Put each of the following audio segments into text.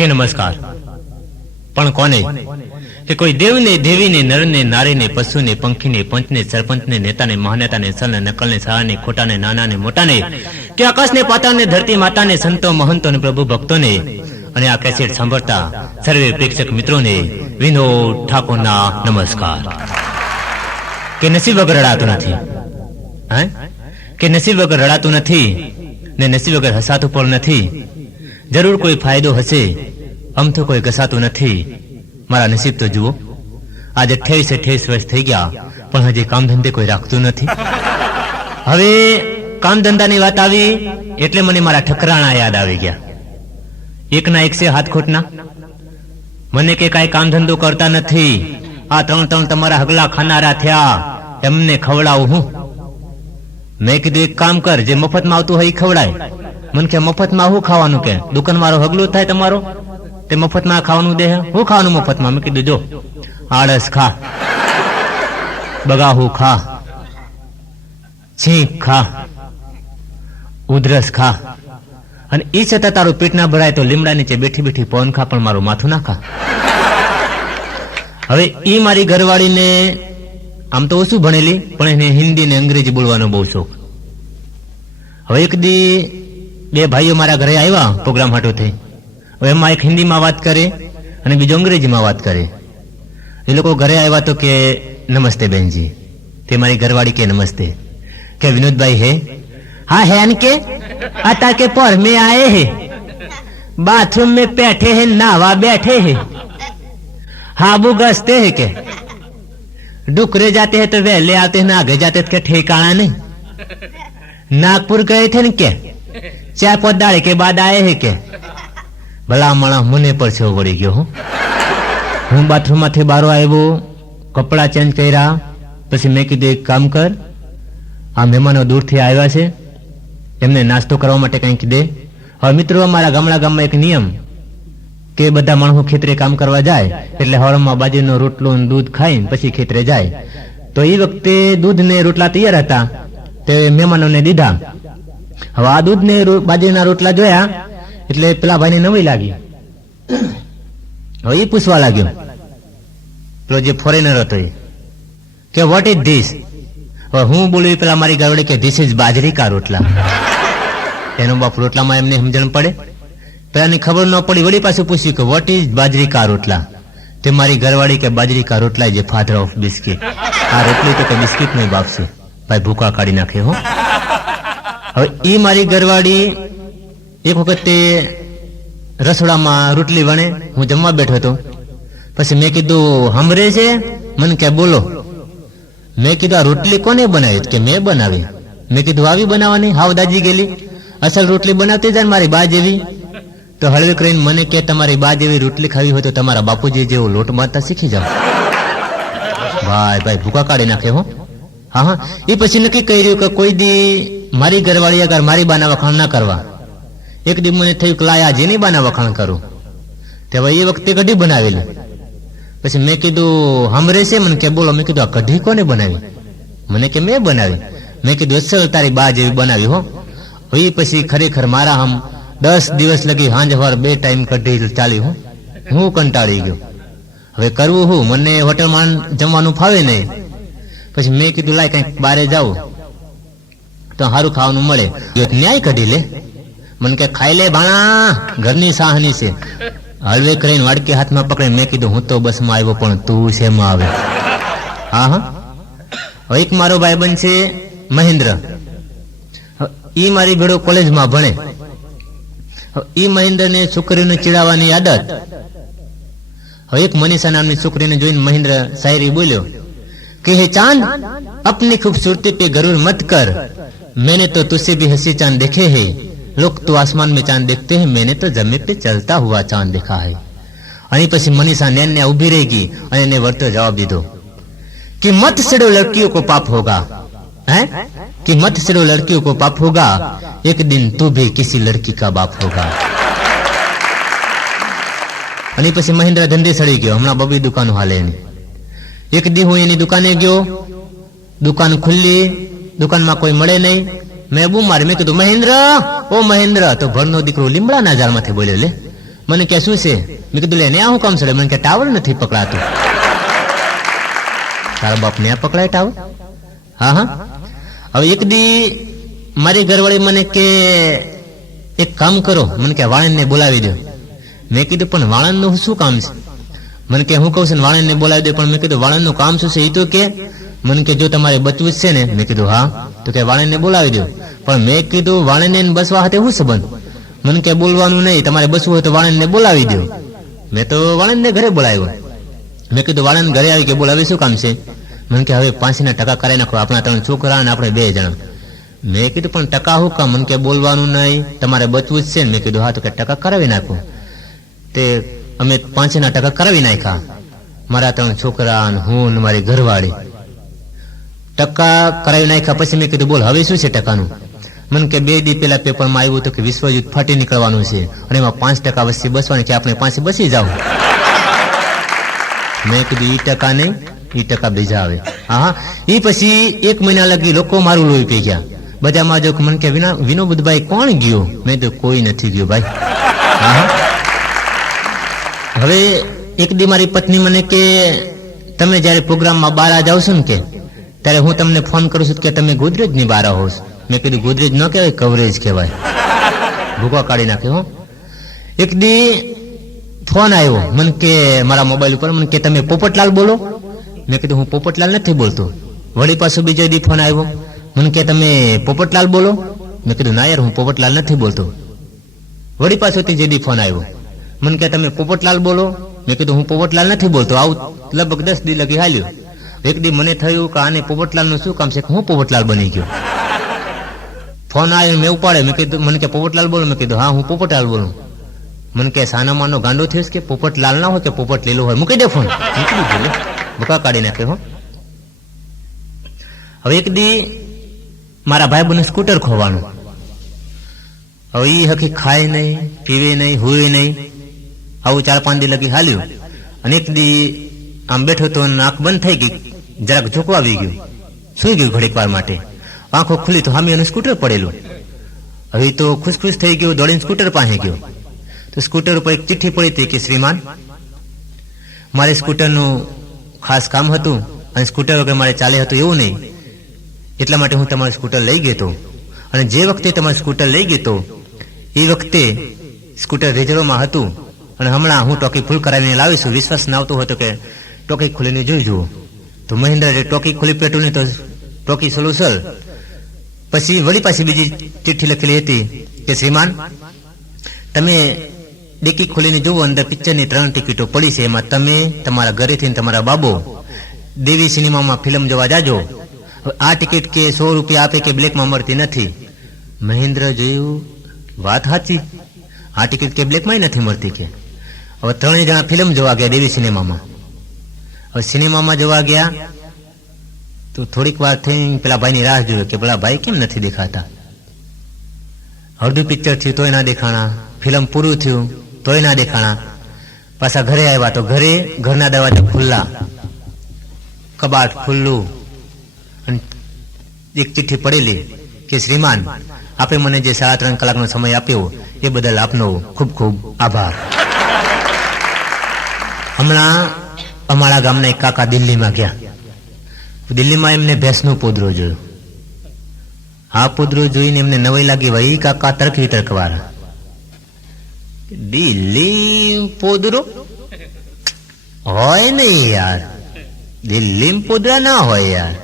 કે નમસ્કાર, પણ કોને? કે કોઈ દેવને, દેવીને, નરને, નારીને, પશુને, પંખીને, પંચને, સરપંચને, નેતાને, મહાનેતાને, સલને, નકલને, સારાને, ખોટાને, નાનાને, મોટાને, કે આકાશને, પાતાળને, ધરતી માતાને, સંતો, મહંતો અને પ્રભુ ભક્તોને અને આ કેસેટ સાંભળતા સર્વે પ્રેક્ષક મિત્રોને વિનોદ ઠાકોરના નમસ્કાર. કે નસીબ વગર રડાતું નથી, કે નસીબ વગર રડાતું નથી ને નસીબ વગર હસાતું પણ નથી. જરૂર કોઈ ફાયદો હશે, આમ તો કોઈ ઘસાતું નથી. મારા નસીબ તો જુઓ, આજે 28 વર્ષ થઈ ગયા પણ હજી કામ ધંધે કોઈ રાખતું નથી. હવે કામ ધંધાની વાત આવી એટલે મને મારા ઠકરાણા યાદ આવી ગયા. એકના એક છે હાથખોટના. મને કે કાંઈ કામ ધંધો કરતા નથી, આ ત્રણ તમારા હગલા ખાનારા થયા, એમને ખવડાવું હું. મેં કીધું એક કામ કર, જે મફતમાં આવતું હોય એ ખવડાય. મને કે મફતમાં શું ખાવાનું? કે દુકાન મારો હગલું થાય તમારો, તે મફતમાં ખાવાનું દે. શું ખાવાનું મફતમાં? મેં કીધું જો આળસ ખા, બગાહું ખા, છીંક ખા, ઉધરસ ખા, અને એ છતાં તારું પેટ ના ભરાય તો લીમડા નીચે બેઠી બેઠી પવન ખા, પણ મારું માથું ના ખા. હવે એ મારી ઘરવાળીને આમ તો ઓછું ભણેલી, પણ એને હિન્દી ને અંગ્રેજી બોલવાનો બહુ શોખ. હવે એક દી બે ભાઈઓ મારા ઘરે આવ્યા પ્રોગ્રામ હાટો થઈ. હવે એમાં એક હિન્દીમાં વાત કરે અને બીજો અંગ્રેજીમાં વાત કરે. એ લોકો ઘરે આવ્યા તો કે નમસ્તે બહેનજી. તે મારી ઘરવાળી કે નમસ્તે. કે વિનોદભાઈ હે? हाँ है के अता के पर में आए हैं, बाथरूम में बैठे हैं, नावा बैठे हैं, हाबू गसते हैं के डुकरे जाते हैं तो वहले आते हैं, आगे जाते के ठिकाना नहीं. नागपुर गए थे न के 4-5 दाड़े के बाद आए हैं के. भला मणा मुने पर छो वળી ગયો હું બાથરૂમ માંથી બહાર આવ્યો, કપડા ચેન્જ કર્યા, પછી મેં કીધું એક કામ કર, આ મહેમાનો દૂરથી આવ્યા છે, એમને નાસ્તો કરવા માટે કંઈક દે. હવે મિત્રો, અમારા ગામમાં એક નિયમ કે બધા માણસો ખેતરે કામ કરવા જાય એટલે હવારમાં બાજરીનો રોટલો દૂધ ખાઈને પછી ખેતરે જાય. તો એ વખતે દૂધ ને રોટલા તૈયાર હતા, તે મહેમાનોને દીધા. હવે આ દૂધ ને બાજરીના રોટલા જોયા એટલે પેલા ભાઈને નવાઈ લાગી. હવે એ પૂછવા લાગ્યો, પેલો જે ફોરેનર હતો એ, કે વોટ ઇઝ ધીસ? હવે હું બોલ્યું, પેલા મારી ઘરવાળી કે ધીસ ઇઝ બાજરી કા રોટલા. એનો બાપ રોટલામાં એમને સમજણ પડે, પેલાની ખબર ન પડી. વળી પાછું પૂછ્યું કે વોટ ઇઝ બાજરી કા રોટલા? તે મારી ઘરવાળી કે બાજરી કા રોટલા જે ફાધર ઓફ બિસ્કિટ. આ રોટલી તો કે બિસ્કિટ નો બાપ છે ભાઈ, ભૂકા કાઢી નાખે હો. હવે એ મારી ઘરવાળી એક વખતે રસોડામાં રોટલી વણે, હું જમવા બેઠો હતો. પછી મેં કીધું સાંભળે છે? મને કે બોલો. મેં કીધું આ રોટલી કોને બનાવી? કે મેં બનાવી. મેં કીધું આવી બનાવવાની? હાવ દાજી ગયેલી, અસલ રોટલી બનાવતી જાય મારી બા જેવી. તો હળવે કરીને મને કે તમારી બા જેવી રોટલી ખાવી હોય તો તમારા બાપુજી જેવો લોટ મારતા શીખી જાઓ. ભાઈ ભૂકા કાઢી નાખે હો. હા, એ પછી નક્કી કર્યું કે કોઈ દી મારી ઘરવાળી અગર મારી બાના વખાણ ના કરવા. એક દી મને થયું કે લાય જેની બાના વખાણ કરું. તે હવે એ વખતે કઢી બનાવેલી. પછી મેં કીધું સાંભળે છે? મને કે બોલો. મેં કીધું આ કઢી કોને બનાવી? મને કે મેં બનાવી. મેં કીધું અસલ તારી બા જેવી બનાવી હો. એ પછી ખરેખર મારા આમ 10 દિવસ લગી હાંજ હવાર 2 ટાઈમ કઢી ચાલી. હું કંટાળી ગયો. હવે કરવું હું? મને હોટલમાં જમવાનું ફાવે નહીં. પછી મેં કીધું લાય કંઈક બારે જાઉં તો સારું ખાવાનું મળે, ન્યાય કઢી લે. મને કે ખાઈ લે ભાણા, ઘરની સાહની છે. હળવે કરીને વાડકી હાથમાં પકડી મેં કીધું હું તો બસમાં આવ્યો પણ તું શેમાં આવે? હા. એક મારો ભાઈબંધ છે મહેન્દ્ર, ઈ મારી ભેડો કોલેજમાં ભણે. ઈ મહેન્દ્રને છોકરીને ચીડાવવાની આદત. હવે એક મનીષા નામની છોકરીને જોઈને મહેન્દ્ર શાયરી બોલ્યો कि हे चांद अपनी खूबसूरती पे गरूर मत कर, मैंने तो तुझसे भी हंसी चांद देखे हैं, लोग तो आसमान में चांद देखते हैं, मैंने तो जमीन पे चलता हुआ चांद देखा है. અને પછી મનીષા નેને ઉભી રહી ગઈ અને એને વળતો જવાબ દીધો कि मत सिड़ो लड़कियों को पाप होगा, हैं कि मत सिड़ो लड़कियों को पाप होगा, एक दिन तू भी किसी लड़की का बाप होगा. અને પછી મહેન્દ્ર ધંધે સડી ગયો. હમણાં બબી દુકાન હાલે એની. એક દી હું એની દુકાને ગયો, દુકાન ખુલ્લી, દુકાનમાં કોઈ મળે નહીં. મેં બૂમ મારી, મેં કીધું મહેન્દ્ર, ઓ મહેન્દ્ર. તો ભરનો દીકરો લીમડાના ઝાડમાંથી બોલ્યો, લે મને કે શું છે? મેં કીધું લે ને આ હું કામ છે? મને કે ટાવર નથી પકડાતું. તારા બાપ ને આ પકડાય ટાવર? હા હા. હવે એક દી મારી ઘરવાળી મને કે એક કામ કરો, મને કે વાળંદને બોલાવી દો. મેં કીધું પણ વાળંદનું શું કામ છે? મને કે હું કહું છું વાળંદને બોલાવી દો, પણ મેં કીધું વાળંદનું કામ શું છે એ તો કે. મને કે જો તમારે બચવું જ છે ને, મેં કીધું હા, તો કે વાળંદને બોલાવી દો. પણ મેં કીધું વાળંદને બસવા હાથે શું સંબંધ? મને કે બોલવાનું નહીં, તમારે બસવું હોય તો વાળંદને બોલાવી દો. મેં તો વાળંદને ઘરે બોલાવ્યો. મેં કીધું વાળંદ ઘરે આવી કે બોલાવી શું કામ છે? મને કે હવે 5 ટકા કરાવી નાખો, આપણા 3 છોકરા અને આપણે 2 જણા. મેં કીધું પણ ટકા હું કામ? મને કે બોલવાનું નહીં, તમારે બચવું જ છે ને. મેં કીધું હા, તો કે ટકા કરાવી નાખો. તે અમે 5 ટકા કરાવી નાખ્યા, મારા 3 છોકરા અને હું ને મારી ઘરવાળી. ટકા કરાવી નાખ્યા પછી મેં કીધું બોલ હવે શું છે ટકાનું? મને કે 2 દી પહેલા પેપરમાં આવ્યું હતું કે વિશ્વયુદ્ધ ફાટી નીકળવાનું છે અને એમાં 5% વસ્તી બસવાની છે, આપણે 5 બસી જાવ. મેં કીધું ટકા નહીં, ટકા બીજા આવે. હા, એ પછી 1 મહિના લગી લોકો મારું લોહી પી ગયા. બધામાં જો મને કે વિનોદભાઈ કોણ ગયો? મેં તો કોઈ નથી ગયું ભાઈ. હા. હવે એક દી મારી પત્ની મને કે તમે જયારે પ્રોગ્રામમાં બહાર જાવ છો ને કે ત્યારે હું તમને ફોન કરું છું કે તમે ગોદરેજ ની બહાર આવો છો. મેં કીધું ગોદરેજ ન કહેવાય, કવરેજ કહેવાય. ભૂકા કાઢી નાખ્યો. એક દી ફોન આવ્યો મને કે મારા મોબાઈલ ઉપર, મને કે તમે પોપટલાલ બોલો? મેં કીધું હું પોપટલાલ નથી બોલતો. વળી પાછો બીજો દી ફોન આવ્યો, મને કે તમે પોપટલાલ બોલો? મેં કીધું ના યાર, હું પોપટલાલ નથી બોલતો. વળી પાછો ત્રીજો દી ફોન આવ્યો, મને કે તમે પોપટલાલ બોલો? મેં કીધું હું પોપટલાલ નથી બોલતો. આવું લગભગ 10 દી લગી હાલ્યું. એક દી મને થયું કે આને પોપટલાલનું શું કામ છે, હું પોપટલાલ બની ગયો. ફોન આવ્યો, મેં ઉપાડ્યો. મેં કીધું મને કે પોપટલાલ બોલો? મેં કીધું હા, હું પોપટલાલ બોલું. મને કે સાનામાનો ગાંડો થયો કે પોપટલાલ ના હોય કે પોપટ લીલો હોય, મૂકી દે ફોન. નીકળી ગયો, ભૂકા કાઢી નાખે. હો. હવે એક દી મારા ભાઈ બને સ્કૂટર ખોવાનું. હવે એ હકી ખાય નહીં, પીવે નહીં, હુએ નહીં. આવું 4-5 દી લગી હાલ્યું. અને એક દી આમ બેઠો તો આંખ બંધ થઈ ગઈ, જરાક ઝોકવા આવી ગયું, સુઈ ગયું ઘડીક વાર માટે. આંખો ખુલી તો સામે સ્કૂટર પડેલું. હવે તો ખુશ થઈ ગયો, દોડીને સ્કૂટર પાસે ગયો. તો સ્કૂટર ઉપર એક ચિઠ્ઠી પડી હતી કે શ્રીમાન, મારે સ્કૂટરનું ખાસ કામ હતું અને સ્કૂટર વગર મારે ચાલે હતું એવું નહીં, એટલા માટે હું તમારું સ્કૂટર લઈ ગયો હતો. અને જે વખતે તમારું સ્કૂટર લઈ ગયો હતો એ વખતે સ્કૂટર રિઝર્વમાં હતું અને હમણાં હું ટોકી ફૂલ કરાવીને લાવીશું. વિશ્વાસ ના આવતો હતો કે ટોકી ખોલીને જોઈ જુઓ. તો મહિન્દ્રા ટોકી ખોલી પેટ્રોલ ની તો ટોકી સોલ્યુશન. પછી વળી પાછી બીજી ચિઠ્ઠી લખેલી હતી કે શ્રીમાન, તમે ડિક્કી ખોલીને જુઓ, અંદર પિક્ચરની 3 ટિકિટો પડી છે, એમાં તમે તમારા ઘરેથી તમારા બાબો દેવી સિનેમામાં ફિલ્મ જોવા જાજો. આ ટિકિટ કે 100 રૂપિયા આપે કે બ્લેકમાં મળતી નથી. મહેન્દ્ર જોયું, વાત સાચી, આ ટિકિટ કે બ્લેકમાં નથી મળતી કે. હવે 3 જણા ફિલ્મ જોવા ગયા દેવી સિનેમામાં. હવે સિનેમામાં જોવા ગયા તો થોડીક વાર થઈ પેલા ભાઈની રાહ જોઈ કે પેલા ભાઈ કેમ નથી દેખાતા. અડધું પિક્ચર થયું તોય ના દેખાણા, ફિલ્મ પૂરું થયું તોય ના દેખાણા. પાછા ઘરે આવ્યા તો ઘરે ઘરના દરવાજા ખુલ્લા, કબાટ ખુલ્લું અને એક ચિઠ્ઠી પડેલી કે શ્રીમાન, આપે મને જે 3.5 કલાકનો સમય આપ્યો એ બદલ આપનો ખૂબ ખૂબ આભાર. હમણાં અમારા ગામના એક કાકા દિલ્હીમાં ગયા. દિલ્હીમાં એમને ભેંસનો પોદરો જોયો. આ પોદરો જોઈને એમને નવાઈ લાગી, ભાઈ કાકા તરકવાળા. દિલ્હી પોદરો હોય નહીં યાર, દિલ્હી પોદરા ના હોય યાર.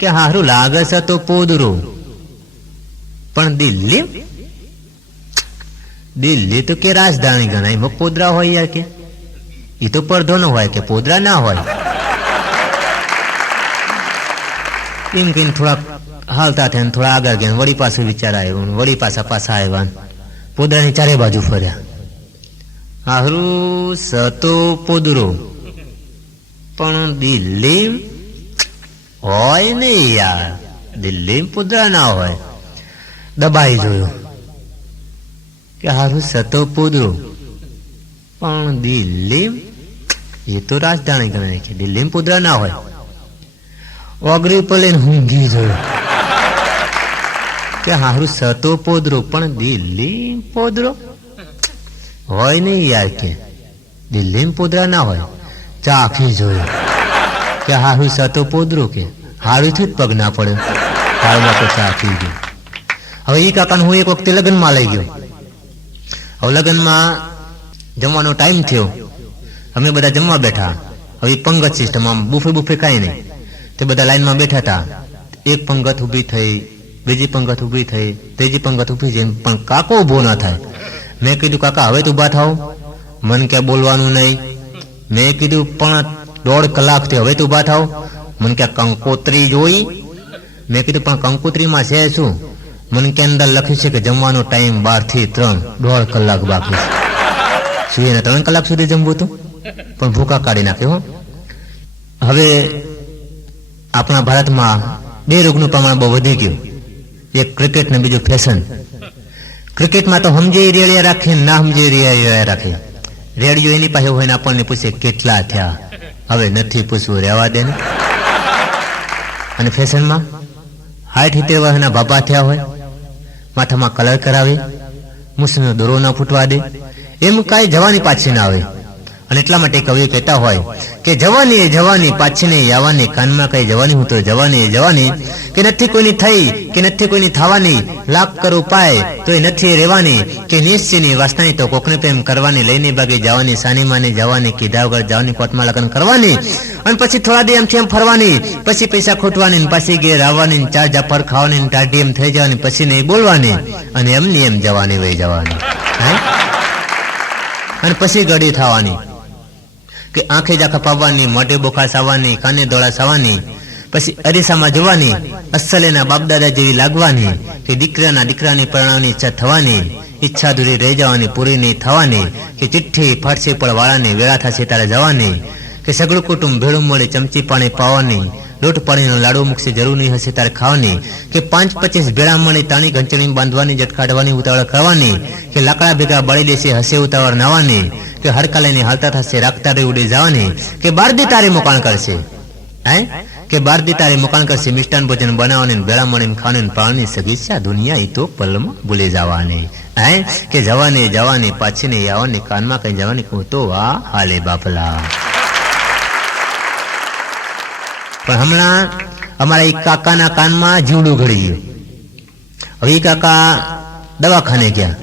કે હારું લાગે છે તો પોદરો, પણ દિલ્હી તો કે રાજધાની ગણાય, એમાં પોદરા હોય યાર? કે એ તો પડધો નો હોય, કે પોદરા ના હોય. એમ કહીને થોડાક હાલતા થયા, થોડા આગળ ગયા, વળી પાછું વિચાર આવ્યો, વળી પાછા આવ્યા, પોદરાની 4 બાજુ ફર્યા. હારું સતો પોદરો, પણ દિલ્હી હોય નહીં યાર, દિલ્હી પોદરા ના હોય. દબાઈ જોયો કે હારું સતો પોદરો, પણ દિલ્હી એ તો રાજધાની ગણાય, કે દિલ્હી પોદરા ના હોય. ઓગરી પર લઈને ઊંઘી જોયો કે હારું સતો પોદરો, પણ દિલ્હી પોદરો હોય નહીં યાર કે દિલ્હી પોદરા ના હોય, ચાખી જોયું કે હારું સાતો પોદરો કે હારું થી જ પગ ના પડ્યો, હારમાં તો ચાખી ગયો. હવે એ કાકાને હું એક વખતે લગ્નમાં લઈ ગયો. હવે લગ્નમાં જમવાનો ટાઈમ થયો, અમે બધા જમવા બેઠા. હવે પંગત સિસ્ટમ, આમ બુફે કાંઈ નહીં. તે બધા લાઈનમાં બેઠા હતા. એક પંગત ઊભી થઈ, બીજી પંગત ઊભી થઈ, ત્રીજી પંગત ઊભી થઈ, પણ કાકો ઊભો ના થાય. મેં કીધું કાકા હવે તો ઊભા થાવ, મન ક્યાં બોલવાનું નહીં. મેં કીધું પણ 1.5 કલાકથી હવે તો ઊભા થાવ, મને ક્યાં કંકોત્રી જોઈ. મેં કીધું પણ કંકોત્રીમાં છે શું? મને કે અંદર લખ્યું છે કે જમવાનો ટાઈમ 12 થી 3, 1.5 કલાક બાકી છે. શું એને 3 કલાક સુધી જમવું હતું? પણ ભૂકા કાઢી નાખ્યો. હવે આપણા ભારતમાં 2 રોગનું પ્રમાણ બહુ વધી ગયું, એક ક્રિકેટ ને બીજું ફેશન. ક્રિકેટમાં તો સમજે રેડિયા રાખે, ના સમજે રેડિયા રાખે. રેડિયો એની પાસે હોય ને આપણને પૂછે કેટલા થયા, હવે નથી પૂછવું, રહેવા દે ને. અને ફેશનમાં 60-70 વર્ષના બાબા થયા હોય, માથામાં કલર કરાવે, મૂછનો દોરો ના ફૂટવા દે, એમ કાંઈ જવાની પાછી ના આવે. અને એટલા માટે કવિ કહેતા હોય કે જવાની એ જવાની, પાછી નહીં આવવાની, કાનમાં કઈ જવાની હું તો જવાની એ જવાની, કે નથી કોઈની થઈ કે નથી કોઈની થવાની, લાખ કરું પાય તો એ નથી રહેવાની, કે નિશ્ચયની વાસનાની તો કોકને પ્રેમ કરવાની, લઈને ભાગી જવાની, સાની માની જવાની, કીધા વગર જવાની, કોર્ટમાં લગ્ન કરવાની, અને પછી થોડા દે એમથી એમ ફરવાની, પછી પૈસા ખોટવાની, પાછી ઘેર આવવાની, 4 જાફર ખાવાની, ટાઢી એમ થઈ જવાની, પછી નહીં બોલવાની, અને એમની એમ જવાની વહી જવાની. અને પછી ગડી થવાની, કે આંખે જાખા પાવાની, મોઢે બોખા સાવાની, કાને દોડા સાવાની, પછી અરીસામાં જોવાની, અસલ એના બાપદાદા જેવી લાગવાની, કે દીકરાની પરણાવવાની ઈચ્છા થવાની, ઈચ્છા દૂરી રહી જવાની, પૂરી નહીં થવાની, કે ચિઠ્ઠી ફાટશે પણ વાળાની, વેળા થશે તારે જવાની, કે સગળું કુટુંબ ભેળું મળે ચમચી પાણી પાવાની, લોટ પાણીનો લાડુ મૂકશે જરૂર નહીં હશે તારે ખાવાની, કે 5-25 ભેળા મળી તાણી ઘંચણી બાંધવાની, જટકાઢવાની, ઉતાવળ કરવાની, કે લાકડા ભેગા બાળી દેશે હસે ઉતાવળ નાવાની, કે હરકાલેની હાલતા થશે રાખતા રહી ઉડી જવાની, કે બારદી તારી મોકાણ કરશે, કે બારદી તારી મોકાણ કરશે, મિષ્ટાન ભોજન બનાવવાની, ભેળા મળીને ખાવાની, પાણી સગીચા દુનિયા એ તો પલમાં ભૂલી જવાની, કે જવાની જવાની પાછી નહીં આવવાની, કાનમાં કઈ જવાની કહું તો આ હાલે બાપલા. પણ હમણાં અમારા એક કાકાના કાનમાં જીવડું ઘડી ગયું. હવે એ કાકા દવાખાને ગયા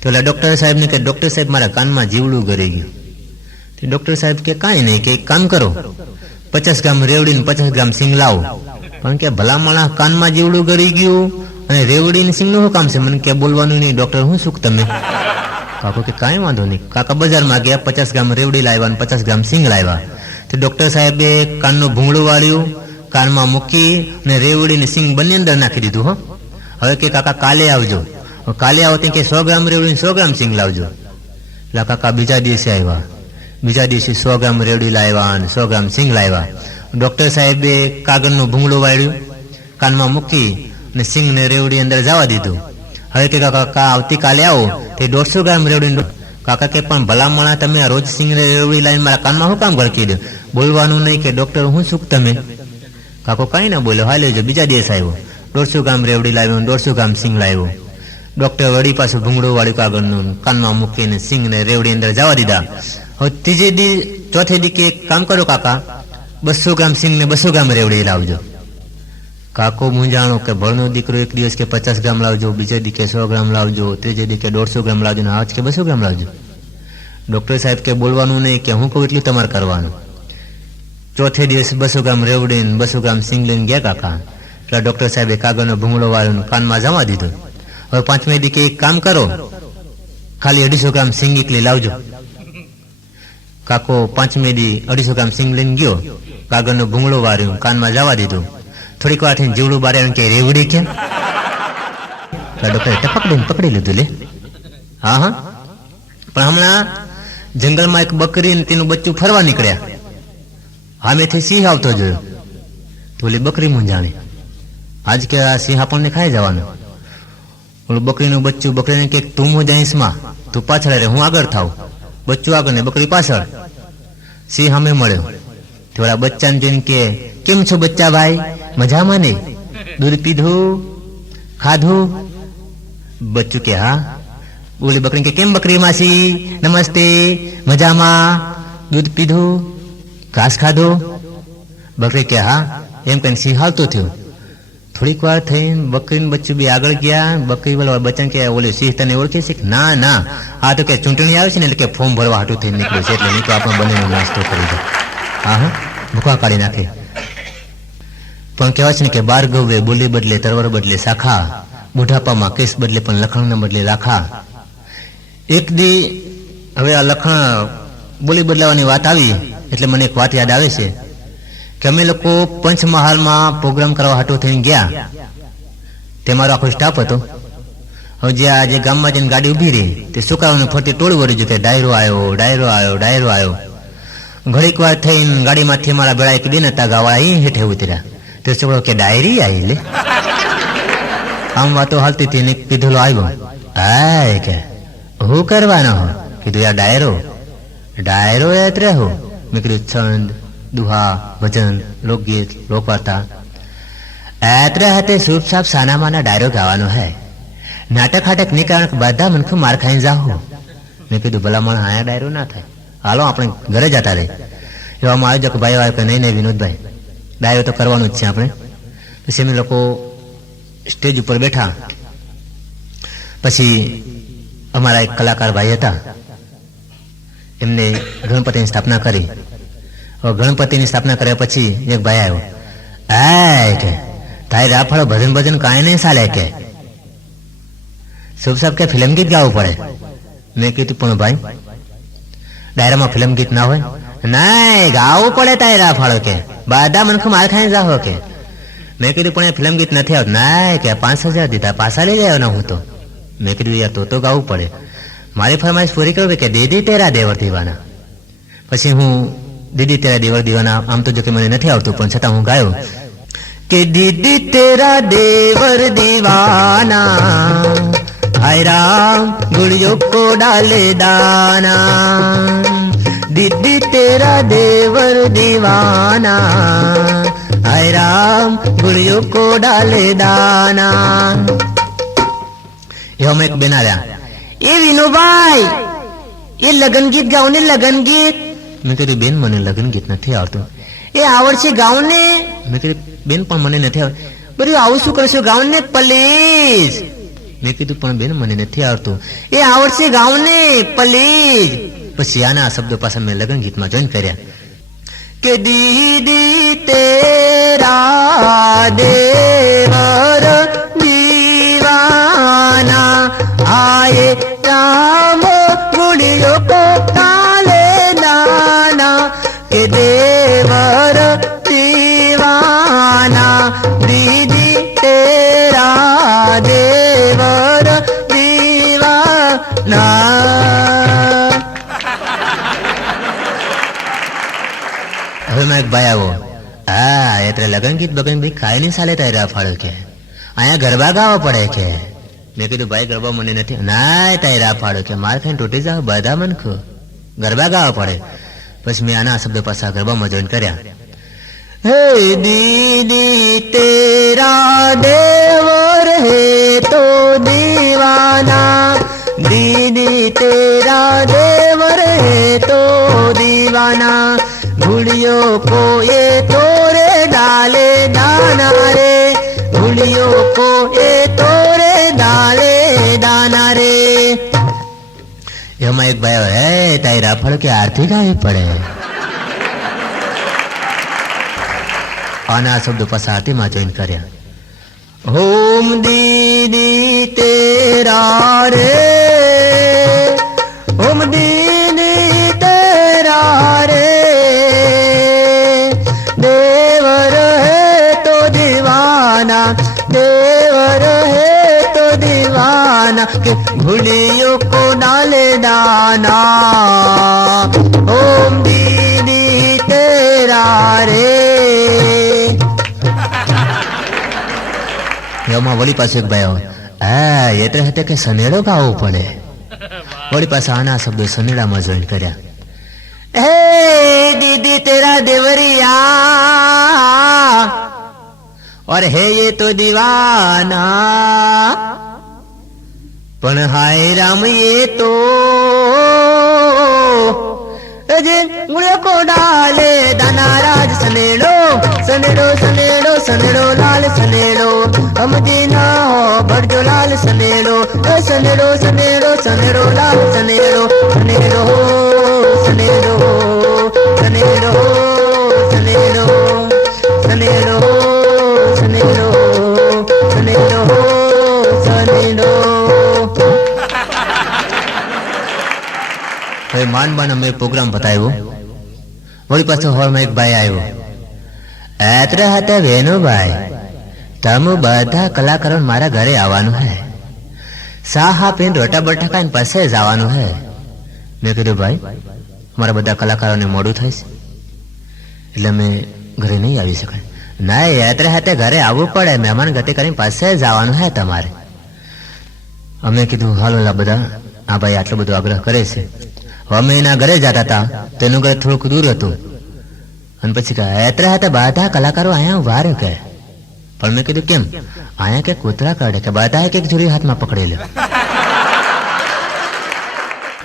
તો એટલે ડોક્ટર સાહેબને કે ડોક્ટર સાહેબ મારા કાનમાં જીવડું ઘડી ગયું. ડોક્ટર સાહેબ કે કાંઈ નહીં, કે એક કામ કરો, 50 ગ્રામ રેવડી ને 50 ગ્રામ સિંગ લાવો. પણ કે ભલા માણસ કાનમાં જીવડું ઘડી ગયું અને રેવડી ને સિંગ નું શું કામ છે? મને કે બોલવાનું નહીં ડોક્ટર, હું શું તમે? કાકો કે કાંઈ વાંધો નહીં. કાકા બજારમાં ગયા, 50 ગ્રામ રેવડી લાવ્યા અને 50 ગ્રામ સિંગ લાવ્યા. તો ડોક્ટર સાહેબે કાનનું ભૂંગળું વાળ્યું, કાનમાં મૂકી અને રેવડી ને સિંગ બંને અંદર નાખી દીધું. હવે કે કાકા કાલે આવજો. કાલે આવો કે 100 ગ્રામ રેવડી 100 ગ્રામ સિંગ લાવજો. એટલે કાકા બીજા દિવસે આવ્યા, બીજા દિવસે 100 ગ્રામ રેવડી લાવ્યા અને 100 ગ્રામ સિંગ લાવ્યા. ડોક્ટર સાહેબે કાગળનું ભૂંગળું વાળ્યું, કાનમાં મૂકી અને સિંગ ને રેવડી અંદર જવા દીધું. હવે કે કાકા આવતીકાલે આવો તે 150 ગ્રામ રેવડી. કાકા કે પણ ભલા માણા તમે રોજ સિંગ ને રેવડી લાવીને મારા કાનમાં શું કામ ગળકી દો? બોલવાનું નહીં. કે ડોક્ટર હું શું તમે? કાકો કાંઈ ના બોલ્યો. હાલ જો બીજા દિવસ આવ્યો, 150 ગ્રામ રેવડી લાવ્યો, 150 ગ્રામ સિંગ લાવ્યો. ડોક્ટર વળી પાછું ભૂંગળું વાળ્યું કાગળનું, કાનમાં મૂકીને સિંગ ને રેવડી અંદર જવા દીધા. હવે ત્રીજે ચોથે દી કે કામ કરો કાકા, 200 ગ્રામ સિંગ ને 200 ગ્રામ રેવડી લાવજો. કાકો મૂંઝાણો કે ભણનો દીકરો એક દિવસ કે 50 ગ્રામ લાવજો, બીજે દી કે 100 ગ્રામ લાવજો, ત્રીજે દી કે 150 ગ્રામ લાવજો, આજ કે 200 ગ્રામ લાવજો. ડોક્ટર સાહેબ કે બોલવાનું નહીં, કે હું કહું એટલું તમારે કરવાનું. ચોથે દિવસ 200 ગ્રામ રેવડી 200 ગ્રામ સિંગ લઈને ગયા કાકા. એટલે ડોક્ટર સાહેબે કાગળનો ભૂંગળો વાળીને કાનમાં જવા દીધો. હવે 5મે દી કે એક કામ કરો, ખાલી 250 ગ્રામ સિંગ એકલી લાવજો. કાકો 5મે દી 250 ગ્રામ સિંગ લઈને ગયો, કાગળનો ભૂંગળો વાળ્યો, કાનમાં જવા દીધું. થોડીક વાર થઈને જીવડું બારે કે રેવડી કેમ? ડોક્ટરે પકડી લીધું લે. હા પણ હમણાં જંગલમાં એક બકરી ને તેનું બચ્ચું ફરવા નીકળ્યા, સામેથી સિંહ આવતો જોયો. તો ઓલી બકરી મૂંઝાણી, આજ કે આ સિંહ આપણને ખાઈ જવાનું. ઓલું બકરીનું બચ્ચું બકરીને કે તું મૂંઝાઈશ માં, તું પાછળ રે, હું આગળ થાવ. બચ્ચું આગળ ને બકરી પાછળ. સિંહ સામે મળ્યો. થોડા બચ્ચાને જોઈને કે કેમ છો બચ્ચા ભાઈ? મજામાં નહીં? દૂધ પીધું, ખાધું? બચ્ચું કે હા. ઓલી બકરી કે કેમ બકરી માસી, નમસ્તે, મજામાં, દૂધ પીધું, ઘાસ ખાધું? બકરી કે હા. એમ કહીને સિંહ હાલતો થયો. થોડીક વાર થઈને બકરીને બચ્ચું બી આગળ ગયા. બકરી બોલો બચ્ચન કે ઓલી સિંહ તને ઓળખે છે? ના ના, આ તો કે ચૂંટણી આવે છે ને એટલે કે ફોર્મ ભરવા હાટું થઈને નીકળ્યું છે, એટલે નહીં તો આપણે બંનેનો નાસ્તો કરી દો. હા હા, ભૂખા કાઢી નાખે. પણ કહેવાય છે ને કે બારગવે બોલી બદલે તરવર બદલે શાખા, બુઢાપામાં કેસ બદલે પણ લખણને બદલે લાખા. એક દી હવે આ લખણ બોલી બદલાવાની વાત આવી એટલે મને એક વાત યાદ આવે છે કે અમે લોકો પંચમહાલમાં પ્રોગ્રામ કરવા હાટું થઈને ગયા. તે મારો આખો સ્ટાફ હતો. હવે જે ગામમાં જઈને ગાડી ઊભી રહી તે સુકાવાનું ફરતી ટોળું વળી ગયું કે ડાયરો આવ્યો, ડાયરો આવ્યો, ડાયરો આવ્યો. ઘડીક વાર થઈને ગાડીમાંથી મારા બેડા એક બેન હતા ગાવા અહીં હેઠે ઉતર્યા. તે છોકરો કે ડાયરી આવી લે. આમ વાતો હાલતી હતી ને કીધેલો આવ્યો. હા કે હું કરવાનો હો? કીધું યાર ડાયરો. ડાયરો એટલે હું? મેં કીધું છંદ, દુહા, ભજન, લોકગીત, લોકવાર્તા ऐतरे हते सूप साप साना माना डायरो गावानो है. नाटक हाटक नहीं कारण બધા મનખું માર ખાઈને જાઓ. મેં કીધું ભલા માણસ આયા ડાયરો ના થાય, હાલો આપણે ઘરે જતા રહી. એવામાં આયોજક ભાઈ આવ્યો કે નહીં વિનોદભાઈ, ડાયરો તો કરવાનું જ છે આપણે. પછી અમે લોકો સ્ટેજ ઉપર બેઠા. પછી અમારા એક કલાકાર ભાઈ હતા, એમને ગણપતિની સ્થાપના કરી. ગણપતિની સ્થાપના કર્યા પછી એક ભાઈ આવ્યો. આ કે તારી રાફાળો ભજન ભજન કાંઈ નહીં ચાલે કે શુભ સાહેબ કે ફિલ્મ ગીત ગાવું પડે. મેં કીધું પણ ભાઈ ડાયરામાં ફિલ્મ ગીત ના હોય? ના ગાવું પડે તારી રાફાળો કે બધા મનખું માર ખાઈને જાઓ કે. મેં કીધું પણ એ ફિલ્મ ગીત નથી આવતું. ના કે 5,000 દીધા પાછા લઈ ગયો ના હું તો. મેં કીધું યાર તો ગાવું પડે. મારી ફરમાઈશ પૂરી કરવી કે દીદી તેરા દેવર દીવાના. પછી હું દીદી તેરા દેવર દીવાના આમ તો જો કે મને નથી આવતું પણ છતાં હું ગાયો કે દીદી તેરા દેવર દીવાના, हाय राम गुड़ियों को डाले दाना, दीदी तेरा देवर दीवाना, हाय राम गुड़ियों को डाले दाना. એવામાં એક બેન આવ્યા. એ વિનુભાઈ એ લગન ગીત ગાઓ ને, લગન ગીત. મેં કીધું બેન મને લગન ગીત નથી આવતું. એ આવડશે ગાઓ ને. મેં કીધું બેન પણ મને નથી આવડતું. બધું આવું શું કરશો ગાઓ ને પ્લીઝ. મેં કીધું પણ બેન મને નથી આવડતું. એ આવડશે ગાઓ ને પ્લીઝ. પછી આના શબ્દો પાછા મેં લગન ગીતમાં જોઈન કર્યા કે દીદી તેરા દેવર दीवाना, आए राम गुड़ियों को काले दाना, के देवर दीवाना, दीदी तेरा देवर दीवाना. હવે મેં એક ભાઈ આવો. હા એટલે લગન ગીત બગન ભાઈ ખાઈ નહીં ચાલે તારા ફાળો કે અહીંયા ગરબા ગાવા પડે કે. મેં કીધું ભાઈ ગરબા મને નથી. ના તારા ફાળો કે માર ખાઈને તૂટી જાવ બધા મનખો ગરબા ગાવા પડે. પછી મેં આના શબ્દ પાછા ગરબામાં જોઈન કર્યા. હે દીદી તેરા દેવર હે તો દીવાના, दीदी तेरा देवर है तो दीवाना, गुड़ियों को ये तोरे डाले दाना रे, गुड़ियों को ये तोरे डाले दाना रे. એમાં એક ભાઈ હે તારી રાફળ કે આરતી ગાવી પડે. આના શબ્દો પાછા આરતીમાં જોઈન કર્યા. ઓમ દીદી તેરા રે, ओम दीदी तेरा रे, देवर है तो दीवाना, देवर है तो दीवाना, के गुड़ियों को डाले दाना, ओम दीदी तेरा रे. એમાં વળી પાસે એક ભાઈ હા એટલે હતા કે સનેડો ગાવો પડે. वही पास आना शब्द सनेड़ा में ज्वाइन कर्या. हे दीदी तेरा देवरिया और है ये तो दीवाना, પણ હાય રામ એ તો જે ગુળે કો ડાલે દાના રાજ સનેડો સનેડો સનેડો સનેડો લાલ સનેડો અમજી ના હો ભરજો લાલ સનેડો સનેડો સનેડો સનેડો લાલ સનેડો સનેડો સનેડો સનેડો સનેડો સનેડો સનેડો સનેડો સનેડો. હવે માંડ અમે પ્રોગ્રામ બતાવ્યો. વળી પાછો હોલમાં એક ભાઈ આવ્યો. એત્ર હતા વેનુભાઈ, તમે બધા કલાકારો મારા ઘરે આવવાનું હે, સાહા પીને રોટા બટા ખાઈને પાસે જ આવવાનું હે. મેં કીધું ભાઈ મારા બધા કલાકારોને મોડું થાય છે એટલે અમે ઘરે નહીં આવી શકાય. ના યાત્રે હાથે ઘરે આવવું પડે, મહેમાન ગતિ કરીને પાસે જ આવવાનું હે તમારે. અમે કીધું હાલો બધા, આ ભાઈ આટલો બધો આગ્રહ કરે છે. અમે એના ઘરે જતા હતા, તેનું ઘર થોડુંક દૂર હતું. અને પછી કહે યાત્રે હાથે બધા કલાકારો અહીંયા ઉભા રહ્યો કે. પણ મેં કીધું કેમ? અહીંયા કે કૂતરા કાઢે કે બધા એક જોડી હાથમાં પકડી લે.